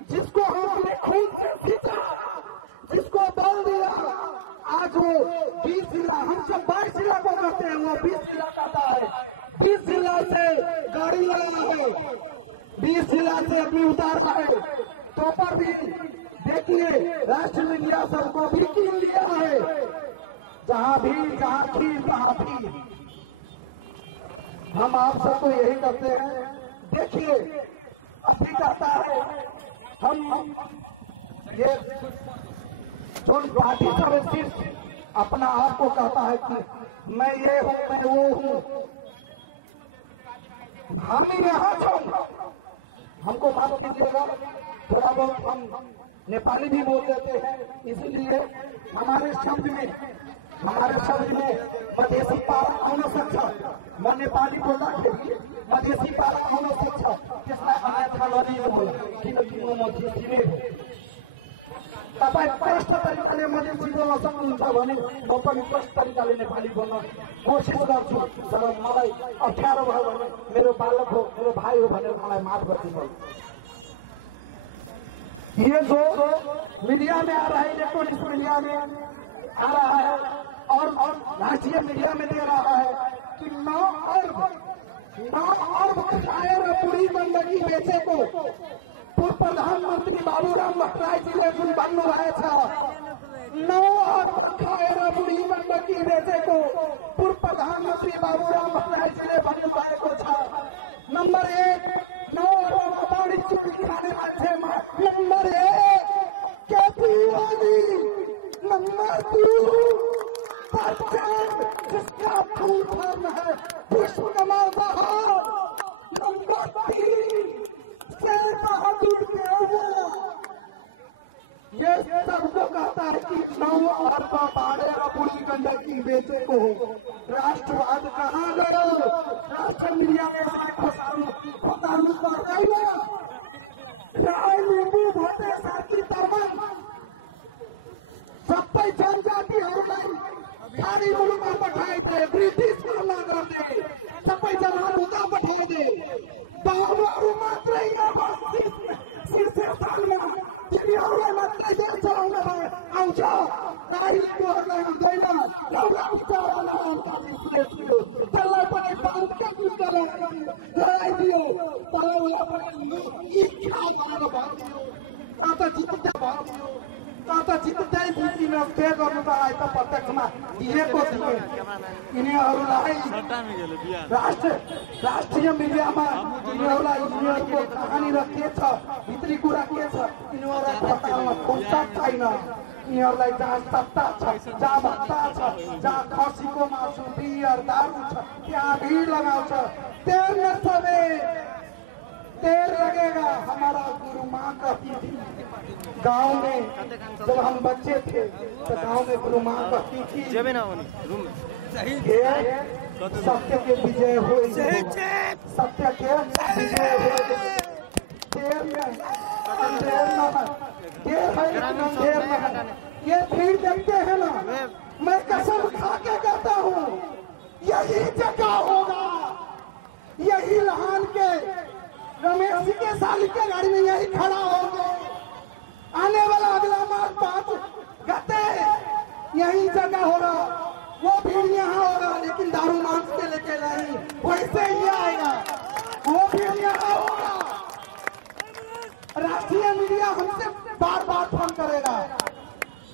जिसको हमने खून से सीखा, जिसको बल दिया, आज वो 20 जिला, हम सब 22 जिला को करते हैं, वो 20 जिला कहता है। 20 जिला से गाड़ी लगा है, 20 जिला से अपनी उतारा है, तो पर भी देखिए राष्ट्रीय मीडिया सबको भी कीन लिया है। जहाँ भी जहाँ थी वहाँ थी। हम आप सबको यही करते हैं। देखिए अपनी कहता है हम ये गुवाहाटी सब सिर्फ अपना आप को कहता है कि मैं ये हूँ, मैं वो हूँ। हम यहाँ जो हमको माफ कीजिएगा, थोड़ा बहुत हम नेपाली भी बोल देते हैं, इसीलिए हमारे शब्द में मधेसी पारा होना सक्छ, म नेपाली बोल्दा मधेसी पारा होना सक्छ, त्यसलाई आया थाहा नदिनु किनकि म मधेसी नै। तपाईँ प्रष्ट तरिकाले मधेसी बोल्न सक्नुहुन्छ भने म पनि प्रष्ट तरिकाले नेपाली बोल्न कोसिस गर्छु, तर मलाई अप्ठ्यारो भयो भने मेरो बालक हो, मेरो भाइ हो भनेर मलाई माफ गरिदिनुहोस्। ये जो मीडिया में आ रहा है, इलेक्ट्रॉनिक्स मीडिया में आ रहा है और राष्ट्रीय मीडिया में दे रहा है कि 9 अरब खाएर पूरी गण्डकी बेचेको पूर्व प्रधानमन्त्री बाबुराम भट्टराईजीले जुन भन्नुभएछ, 9 अरब खाएर पूरी गण्डकी बेचेको पूर्व प्रधानमन्त्री बाबुराम भट्टराईजीले भन्नुभएको छ। नम्बर 1, 9 अरब अदानी बेचे को राष्ट्रवाद कहाँ गयो? राष्ट्र मीडिया में नींबू भोटे साथी तरबन सबै जनजातिहरूलाई खाडी मुलुकमा पठाइदिए, ब्रिटिसमा गरिदिए, सबैजना उता पठाइदिए। बाबुहरू मात्रै शीर्ष स्थानमा तिनीहरूलाई मात्रै देश चलाउन आउँछ, नागरिकहरूलाई आउँदैन। त्यसलाई पनि बाहुनका दुष्ट लडाइदियो, तर उसलाई पनि इच्छा भनिदियो, त जित्दा भनिदियो, त जित्दै जित्दिन के गर्नु त त प्रत्यक्षमा दिएको थियो। यिनीहरूलाई राष्ट्रिय मिडियामा यिनीहरूलाई यिनीहरूको कहानी र के छ, भित्री कुरा के छ, यिनीहरूलाई बताउन फुर्सद छैन। यिनीहरूलाई जहाँ सत्ता छ, जहाँ भत्ता छ, जहाँ खसीको मासु, बियर, दारू छ, त्यहाँ भीड़ लगाउँछ। तेल में समय देर लगेगा। हमारा गुरु माँ कहती थी, गांव में जब हम बच्चे थे तो गांव में गुरु माँ कहती थी, सत्य के विजय हो, सत्य के विजय हो। देर में अंधेर न है, देर है लेकिन अंधेर न है। ये भीड़ देखते हैं ना, मैं कसम खा के कहता हूँ यही जगह होगा, यही लहान के रमेश जी के साली के गाड़ी में यही खड़ा होगा। आने वाला अगला मार्च 5 गते यही जगह होगा, वो भीड़ यहाँ होगा, लेकिन दारू मांस के लेके नहीं, वैसे ही आएगा, वो भीड़ यहाँ होगा। राष्ट्रीय मीडिया हमसे बार बार फोन करेगा,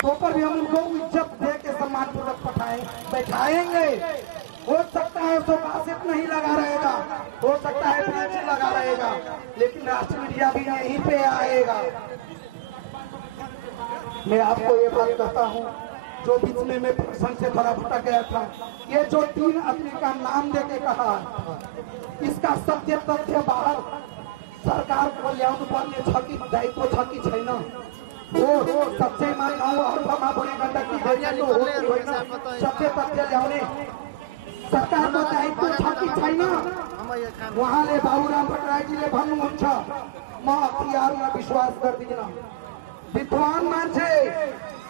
तो पर भी हम उनको इज्जत दे के सम्मान पूर्वक बैठाएंगे। हो सकता है तो कासिफ नहीं लगा रहेगा, हो सकता है पीछे लगा रहेगा, लेकिन राष्ट्रीय मीडिया भी यहीं पे आएगा। मैं आपको ये बात कहता हूँ, जो बीच में मैं प्रश्न से थोड़ा भटक गया था, ये जो 3 आदमी का नाम देके कहा, इसका सत्य तथ्य बाहर सरकार को ल्याउनु पर्ने छ कि दायित्व छ कि छैन, वो सच्चैमा गाउँ अर्थमा बढी गण्डकी गरिएको हो कि होइन, सत्य तथ्य ल्याउने सरकारको दायित्व छ कि छैन। उहाँले बाबुराम भट्टराईजीले भन्नुहुन्छ, म अख्तियारमा विश्वास गर्दिनँ। विद्वान मान्छे,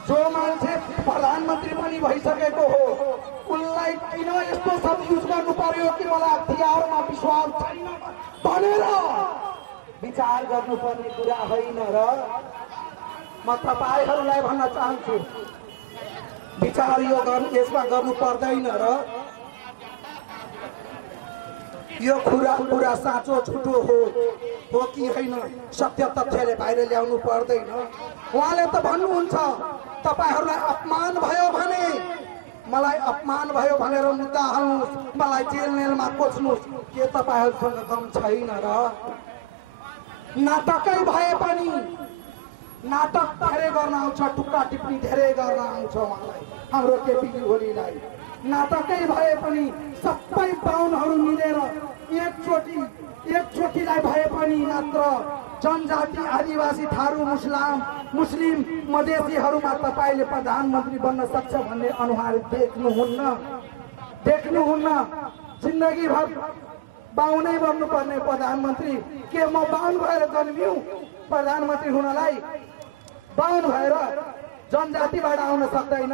जो मान्छे प्रधानमन्त्री पनि भइसकेको हो, उनलाई किन यस्तो शब्द युज गर्नु पर्यो कि मलाई अख्तियारमा विश्वास छैन भनेर विचार गर्नुपर्ने कुरा होइन र। म तपाईहरूलाई भन्न चाहन्छु, विचार यो यसमा गर्नु पर्दैन र। यो कुरा साँचो झुटो हो कि होइन, सत्य तथ्यले बाहिर ल्याउनु पर्दैन। उहाँले त भन्नुहुन्छ, तपाईहरूलाई अपमान भयो भने, मलाई अपमान भयो भनेर मुद्दा हाल्नुहोस्, मलाई जेलमा कोच्नुहोस्, के तपाईँहरूसँग दम छैन र? नाटकै भए पनि नाटक धेरै गर्न आउँछ, टुक्का टिप्पणी धेरै गर्न आउँछ उहाँलाई, हाम्रो केपी ओलीलाई। नाटकै भए पनि सबै बाहुनहरू मिलेर एकचोटिलाई भए पनि मात्र जनजाति, आदिवासी, थारू, मुस्लिम मधेसीहरूमा तपाईँले प्रधानमन्त्री बन्न सक्छ भन्ने अनुहार देख्नुहुन्न। जिन्दगी भर बाहुनै बन्नुपर्ने प्रधानमन्त्री, के म बाहुन भएर जन्मियौँ प्रधानमन्त्री हुनलाई? बाहुन भएर जनजातिबाट आउन सक्दैन,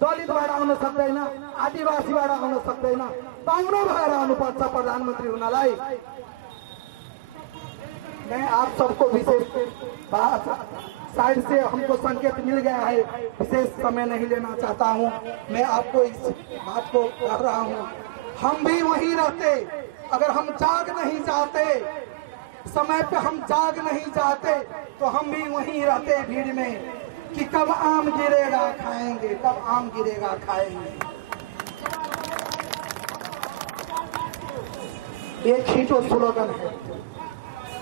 दलितबाट आउन सक्दैन, आदिवासीबाट आउन सक्दैन, बाहुन भएर आउनुपर्छ प्रधानमन्त्री हुनलाई। मैं आप सबको विशेष साइड से हमको संकेत मिल गया है, विशेष समय नहीं लेना चाहता हूँ। मैं आपको इस बात को कह रहा हूँ, हम भी वहीं रहते, अगर हम जाग नहीं जाते, समय पे हम जाग नहीं जाते, तो हम भी वहीं रहते भीड़ में कि कब आम गिरेगा खाएंगे, कब आम गिरेगा खाएंगे। एक ही जो स्लोगन है,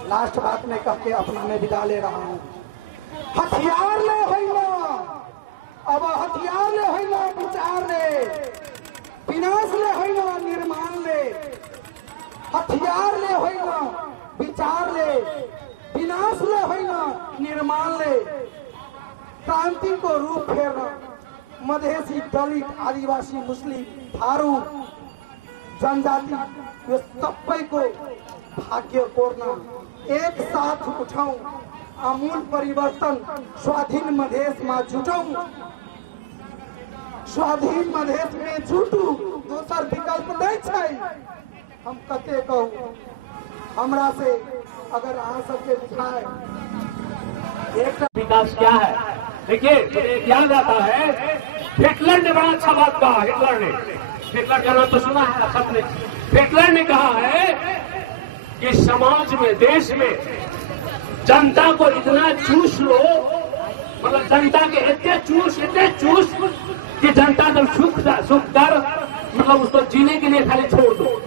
लास्ट बात में कह के अपना मैं विदा ले रहा हूँ। हथियार ले होइन, अब हथियार ले होइन, विचार ले, विनाश ले होइन, निर्माण ले। हथियार ले होइन, विचार ले, विनाश ले होइन, निर्माण ले। क्रांति को रूप फेर्न मधेसी, दलित, आदिवासी, मुस्लिम, थारू जनजाति यो सबैको भाग्य कोर्न एक साथ उठौं, आमूल परिवर्तन स्वाधीन मधेसमा जुटौं। स्वाधीन मधेस में जुटू, दोसर विकल्प नहीं छै। हम कते कहूँ, हमरा से अगर अहाँ सबके बुझाए एक विकास क्या है। देखिए याद आता है, हिटलर ने बड़ा अच्छा बात कहा। हिटलर का नाम तो सुना है सबने। हिटलर ने कहा है कि समाज में, देश में जनता को इतना चूस लो, मतलब जनता के इतने चूस कि जनता जब सुख कर मतलब उसको जीने के लिए खाली छोड़ दो,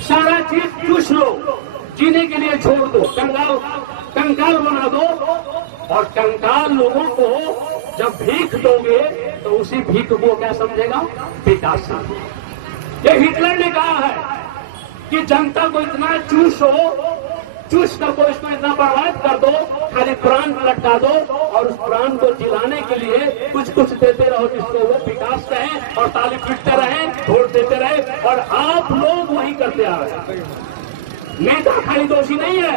सारा चीज चूस लो, जीने के लिए छोड़ दो, कंकाल बना दो। और कंकाल लोगों को जब भीख दोगे तो उसी भीख को क्या समझेगा? विकास समझेगा। ये हिटलर ने कहा है कि जनता को इतना चूस कर इसको इतना बर्बाद कर दो, खाली प्राण लटका दो और उस प्राण को जिलाने के लिए कुछ देते रहो जिसको वो विकास कहे और ताली पीटते रहे, वोट देते रहे। और आप लोग वही करते आ रहे हैं। नेता खाली दोषी नहीं है,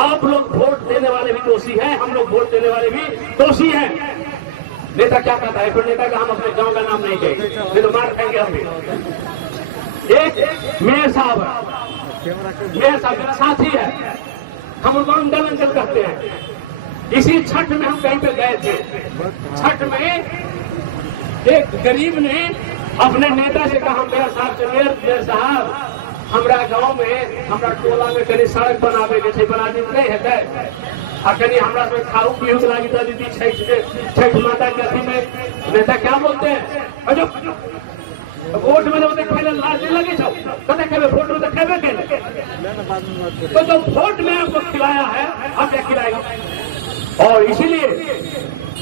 आप लोग वोट देने वाले भी दोषी हैं, हम लोग वोट देने वाले भी दोषी हैं। नेता क्या कहता है? फिर नेता का हम अपने गांव का नाम नहीं कहेंगे, नहीं तो मार खाएंगे हम भी। एक मेयर साहब मेरा साथी है, हम उनको अंकल करते हैं। इसी छठ में हम कहीं पे गए थे। छठ में एक गरीब ने अपने नेता से कहा, मेयर साहब हमरा गांव में, हमरा टोला में कहीं सड़क बनावे के छै, बना दी नहीं है और कहीं हमरा से खाऊ पीऊ के लागी दीदी छठ माता के अथी में। नेता क्या बोलते हैं? वोट में जब पहले लाज नहीं लगे छो, कते खेबे वोट में तो खेबे के। तो जो वोट में आपको खिलाया है, आप क्या खिलाएगा? और इसीलिए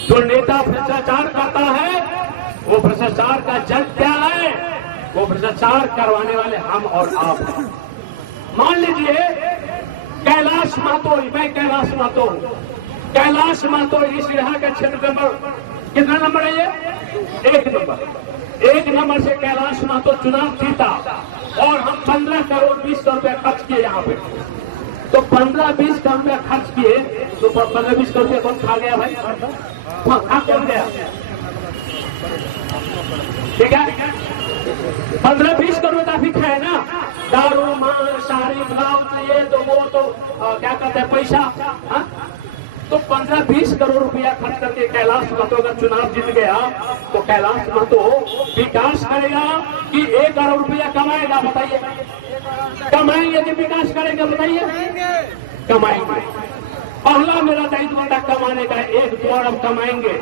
जो नेता भ्रष्टाचार करता है, वो भ्रष्टाचार का जड़ क्या है? वो भ्रष्टाचार करवाने वाले हम और आप। मान लीजिए कैलाश महतो, मैं कैलाश महतो इस यहाँ के क्षेत्र नंबर कितना नंबर है? ये एक नंबर से कैलाश महतो चुनाव जीता और हम 15 करोड़ 20 रुपया खर्च किए यहाँ पे। तो 15-20 करोड़ रुपया खर्च किए तो 15-20 करोड़ रुपया कौन खा गया भाई? खा कर गया, ठीक है। 15-20 करोड़ का भी खाए ना, दारू, माल, साड़ी, ब्लाउज, ये तो वो तो क्या कहते हैं पैसा। हा? तो 15-20 करोड़ रुपया खर्च करके कैलाश महतो अगर चुनाव जीत गया तो कैलाश महतो विकास करेगा कि 1 करोड़ रुपया कमाएगा? बताइए, कमाएंगे कि विकास करेंगे? बताइए, कमाएंगे। पहला मेरा दायित्व था कमाने का। एक बार अब कमाएंगे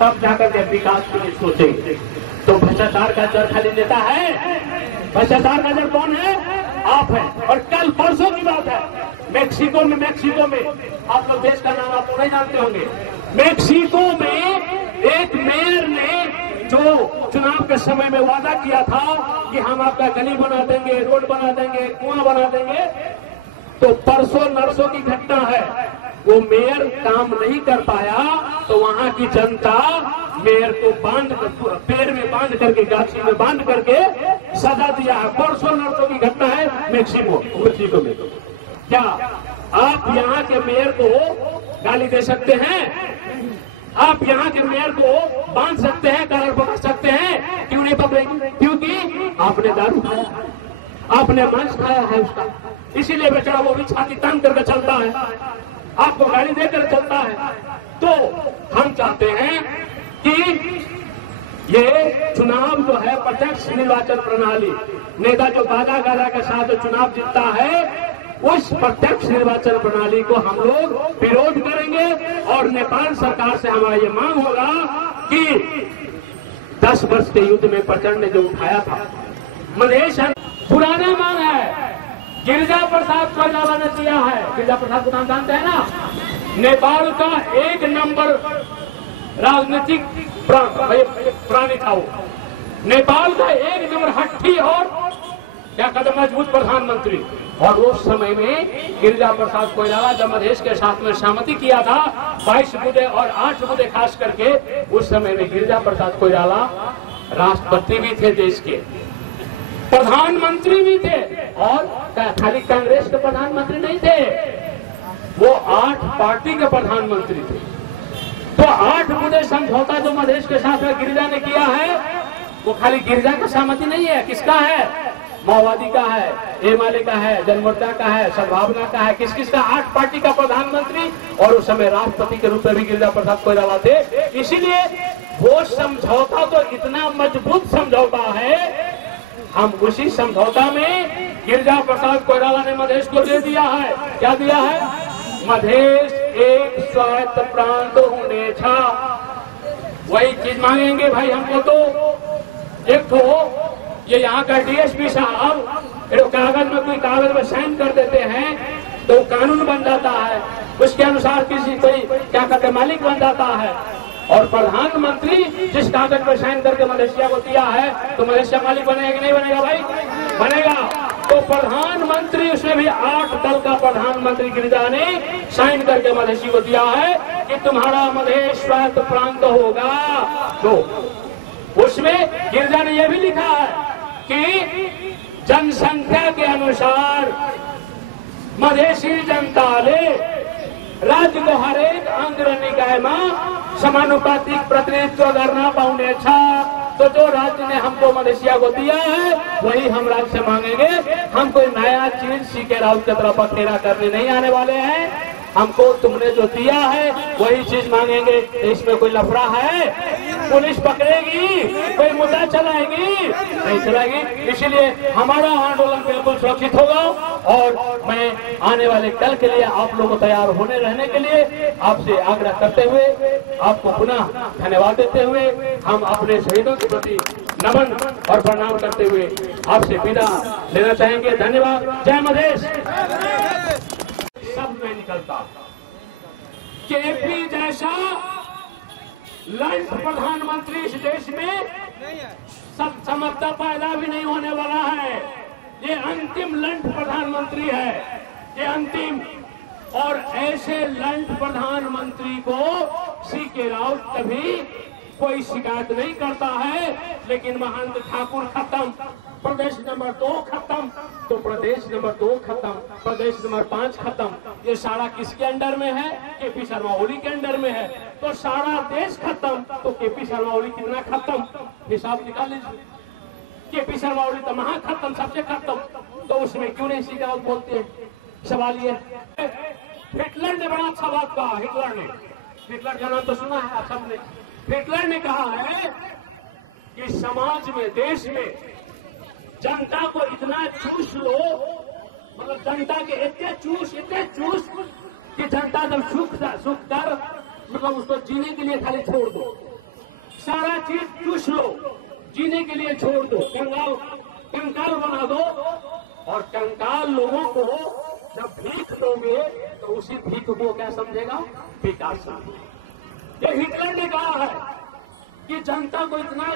तब जाकर के विकास के लिए सोचेंगे। तो भ्रष्टाचार का जड़ खाली नेता है? भ्रष्टाचार का जड़ कौन है? आप है। और कल परसों की बात है, मैक्सिको में आप लोग देश का नाम आप नहीं जानते होंगे। मैक्सिको में एक मेयर ने जो चुनाव के समय में वादा किया था कि हम आपका गली बना देंगे, रोड बना देंगे, कुआं बना देंगे, तो परसों नरसों की घटना है, वो मेयर काम नहीं कर पाया। तो वहां की जनता मेयर को पेड़ में बांध करके, गाछी में बांध करके सजा दिया है। परसों नरसों की घटना है मैक्सिको में। क्या आप यहाँ के मेयर को गाली दे सकते हैं? आप यहाँ के मेयर को बांध सकते हैं, कलर पकड़ सकते हैं? क्यों नहीं पकड़ेंगे? क्योंकि आपने दारू खाया, आपने मांस खाया है उसका, इसीलिए बेचारा वो भी छाती तंग करके चलता है, आपको गाली देकर चलता है। तो हम चाहते हैं कि ये चुनाव जो है प्रत्यक्ष निर्वाचन प्रणाली, नेता जो गादा के साथ चुनाव जीतता है, उस प्रत्यक्ष निर्वाचन प्रणाली को हम लोग विरोध करेंगे। और नेपाल सरकार से हमारा ये मांग होगा कि 10 वर्ष के युद्ध में प्रचंड ने जो उठाया था मधेश, पुराना मांग है। गिरिजा प्रसाद कोइराला ने दिया है, गिरिजा प्रसाद को नाम जानते हैं ना, नेपाल का 1 नंबर राजनीतिक प्राणी था वो। नेपाल का 1 नंबर हट्टी और क्या कदम मजबूत प्रधानमंत्री। और उस समय में गिरिजा प्रसाद कोइराला जब मधेश के साथ में सहमति किया था 22 मुद्दे और 8 मुद्दे खास करके, उस समय में गिरिजा प्रसाद कोइराला राष्ट्रपति भी थे देश के, प्रधानमंत्री भी थे, और खाली कांग्रेस के प्रधानमंत्री नहीं थे, वो 8 पार्टी के प्रधानमंत्री थे। तो 8 मुद्दे समझौता जो मधेश के साथ में गिरिजा ने किया है, वो खाली गिरिजा का सहमति नहीं है, किसका है? माओवादी का है, एमाले का है, जनमोर्चा का है, सद्भावना का है, किस किस का? 8 पार्टी का प्रधानमंत्री, और उस समय राष्ट्रपति के रूप में भी गिरिजा प्रसाद कोइराला थे। इसीलिए वो समझौता तो इतना मजबूत समझौता है, हम उसी समझौता में गिरिजा प्रसाद कोइराला ने मधेश को दे दिया है। क्या दिया है? मधेश एक स्वायत्त प्रांत होने छा। वही चीज मांगेंगे भाई हमको। तो एक तो ये यहाँ का डीएसपी साहब कागज में, कोई कागज में साइन कर देते हैं तो कानून बन जाता है, उसके अनुसार किसी कोई क्या कहते मालिक बन जाता है। और प्रधानमंत्री जिस कागज पर साइन करके मलेशिया को दिया है, तो मलेशिया मालिक बनेगा कि नहीं बनेगा भाई? बनेगा। तो प्रधानमंत्री, उसमें भी 8 दल का प्रधानमंत्री गिरिजा ने साइन करके मलेशिया को दिया है कि तुम्हारा मधेश स्वायत्त प्रांत होगा। तो उसमें गिरिजा ने यह भी लिखा है कि जनसंख्या के अनुसार मधेसी जनता ले राज्य को हरेक अंग निकाय में समानुपातिक प्रतिनिधित्व करना पाउने छा। तो जो राज्य ने हमको मलेशिया को दिया है वही हम राज्य से मांगेंगे। हम कोई नया चीज सीके राउत की तरफ बखेरा करने नहीं आने वाले हैं। हमको तुमने जो दिया है वही चीज मांगेंगे। इसमें कोई लफड़ा है? पुलिस पकड़ेगी? कोई मुद्दा चलाएगी? नहीं चलाएगी। इसीलिए हमारा आंदोलन बिल्कुल सुरक्षित होगा। और मैं आने वाले कल के लिए आप लोगों को तैयार होने रहने के लिए आपसे आग्रह करते हुए, आपको पुनः धन्यवाद देते हुए, हम अपने शहीदों के प्रति नमन और प्रणाम करते हुए आपसे विदा लेना चाहेंगे। धन्यवाद। जय मधेश। सब में निकलता केपी जैसा लंड प्रधानमंत्री इस देश में सब समझता पैदा भी नहीं होने वाला है। ये अंतिम लंड प्रधानमंत्री है, ये अंतिम। और ऐसे लंड प्रधानमंत्री को सीके राउत कभी कोई शिकायत नहीं करता है। लेकिन महंत ठाकुर खत्म, प्रदेश नंबर 2 खत्म, तो प्रदेश नंबर 2 खत्म, प्रदेश नंबर 5 खत्म। ये सारा किसके अंडर में है? केपी शर्मा ओली के अंडर में है। तो सारा देश खत्म, तो केपी शर्मा ओली कितना खत्म? हिसाब निकाल लीजिए। केपी शर्मा ओली तो महा खत्म, सबसे खत्म। तो उसमें क्यों नहीं सीधा बोलते हैं? सवाल ये, हिटलर ने बड़ा अच्छा बात कहा। हिटलर का नाम तो सुना है आप सबने। हिटलर ने कहा है कि समाज में, देश में जनता को इतना चूस लो, मतलब जनता के इतने चूस कि जनता जब सुख कर मतलब उसको जीने के लिए खाली छोड़ दो, सारा चीज चूस लो, जीने के लिए छोड़ दो, कंकाल बना दो। और कंकाल लोगों को जब भीख दोगे तो उसी भीख को क्या समझेगा? विकास। ये हिटलर ने कहा है कि जनता को इतना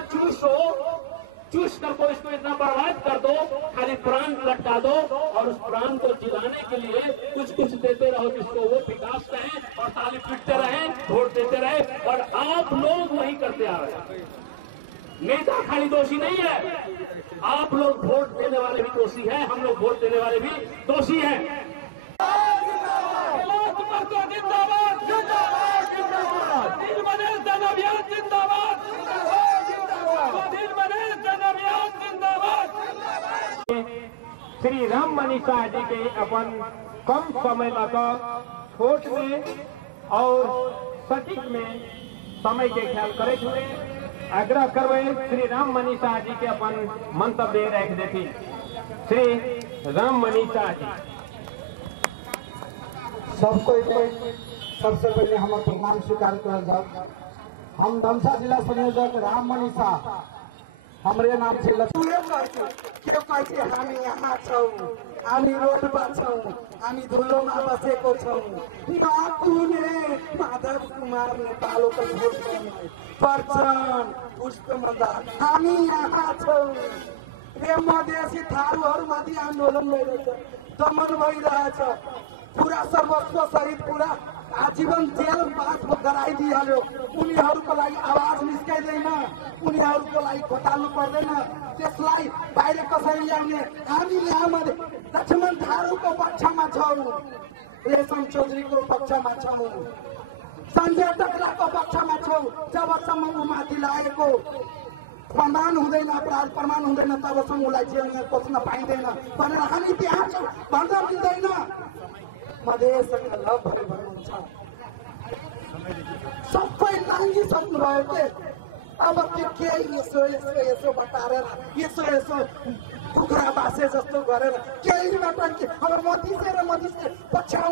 चूस कर को इसको इतना बर्बाद कर दो, खाली प्राण लटका दो, और उस प्राण को जिलाने के लिए कुछ देते रहो जिसको वो विकास कहे, और ताली पीटते रहे, वोट देते रहे। और आप लोग वही करते आ रहे हैं। नेता खाली दोषी नहीं है, आप लोग वोट देने वाले भी दोषी हैं, हम लोग वोट देने वाले भी दोषी हैं। श्री राम मनीषा जी के अपन कम समय लगा छोट में और सटीक में समय के ख्याल करे हुए आग्रह करवे श्री राम मनीषा जी के अपन मंतव्य रख देती। श्री राम मनीषा जी। सबको सबसे पहले हम प्रणाम स्वीकार कर जाओ। हम धमसा जिला संयोजक राम मनीषा हमरे नाम से क्यों कहते हामी यहाँ छौं, हामी रोडमा छौं, हामी धुलोमा बसेको छौं। नकुने माधव कुमार नेपालको भोट गर्ने पर्छन् पुष्पमदा हामी यहाँ छौं। ए मधेसी थारूहरूमाथि आन्दोलन भइरहेछ, दमन भइरहेछ, पुरा सर्वस्व सहित पुरा आजीवन जेलवास गराइदिइहाल्यो। उनीहरूको लागि आवाज निस्काइँदैन, उनीहरूको लागि खोटाल्नु पर्दैन, त्यसलाई बाहिर कसरी ल्याउने। हामीले हाम्रो लक्ष्मण थारूको पक्षमा छौँ, रेशम चौधरीको पक्षमा छौँ, सञ्जय टकराको पक्षमा छौँ। जबसम्म ऊ माथि लागेको प्रमाण हुँदैन, अपराध प्रमाण हुँदैन, तबसम्म उसलाई जेलमा पस्न पाइँदैन भनेर हामी त्यहाँ छौँ भन्न दिँदैन। मधेससँग लभ भयो भन्नुहुन्छ, सबै लागिसक्नुभयो के। अब के यसो यसो यसो बताएर यसो कुखुरा बासे जस्तो गरेर केहीमा पनि अब मधिसे र मधिसे पक्षमा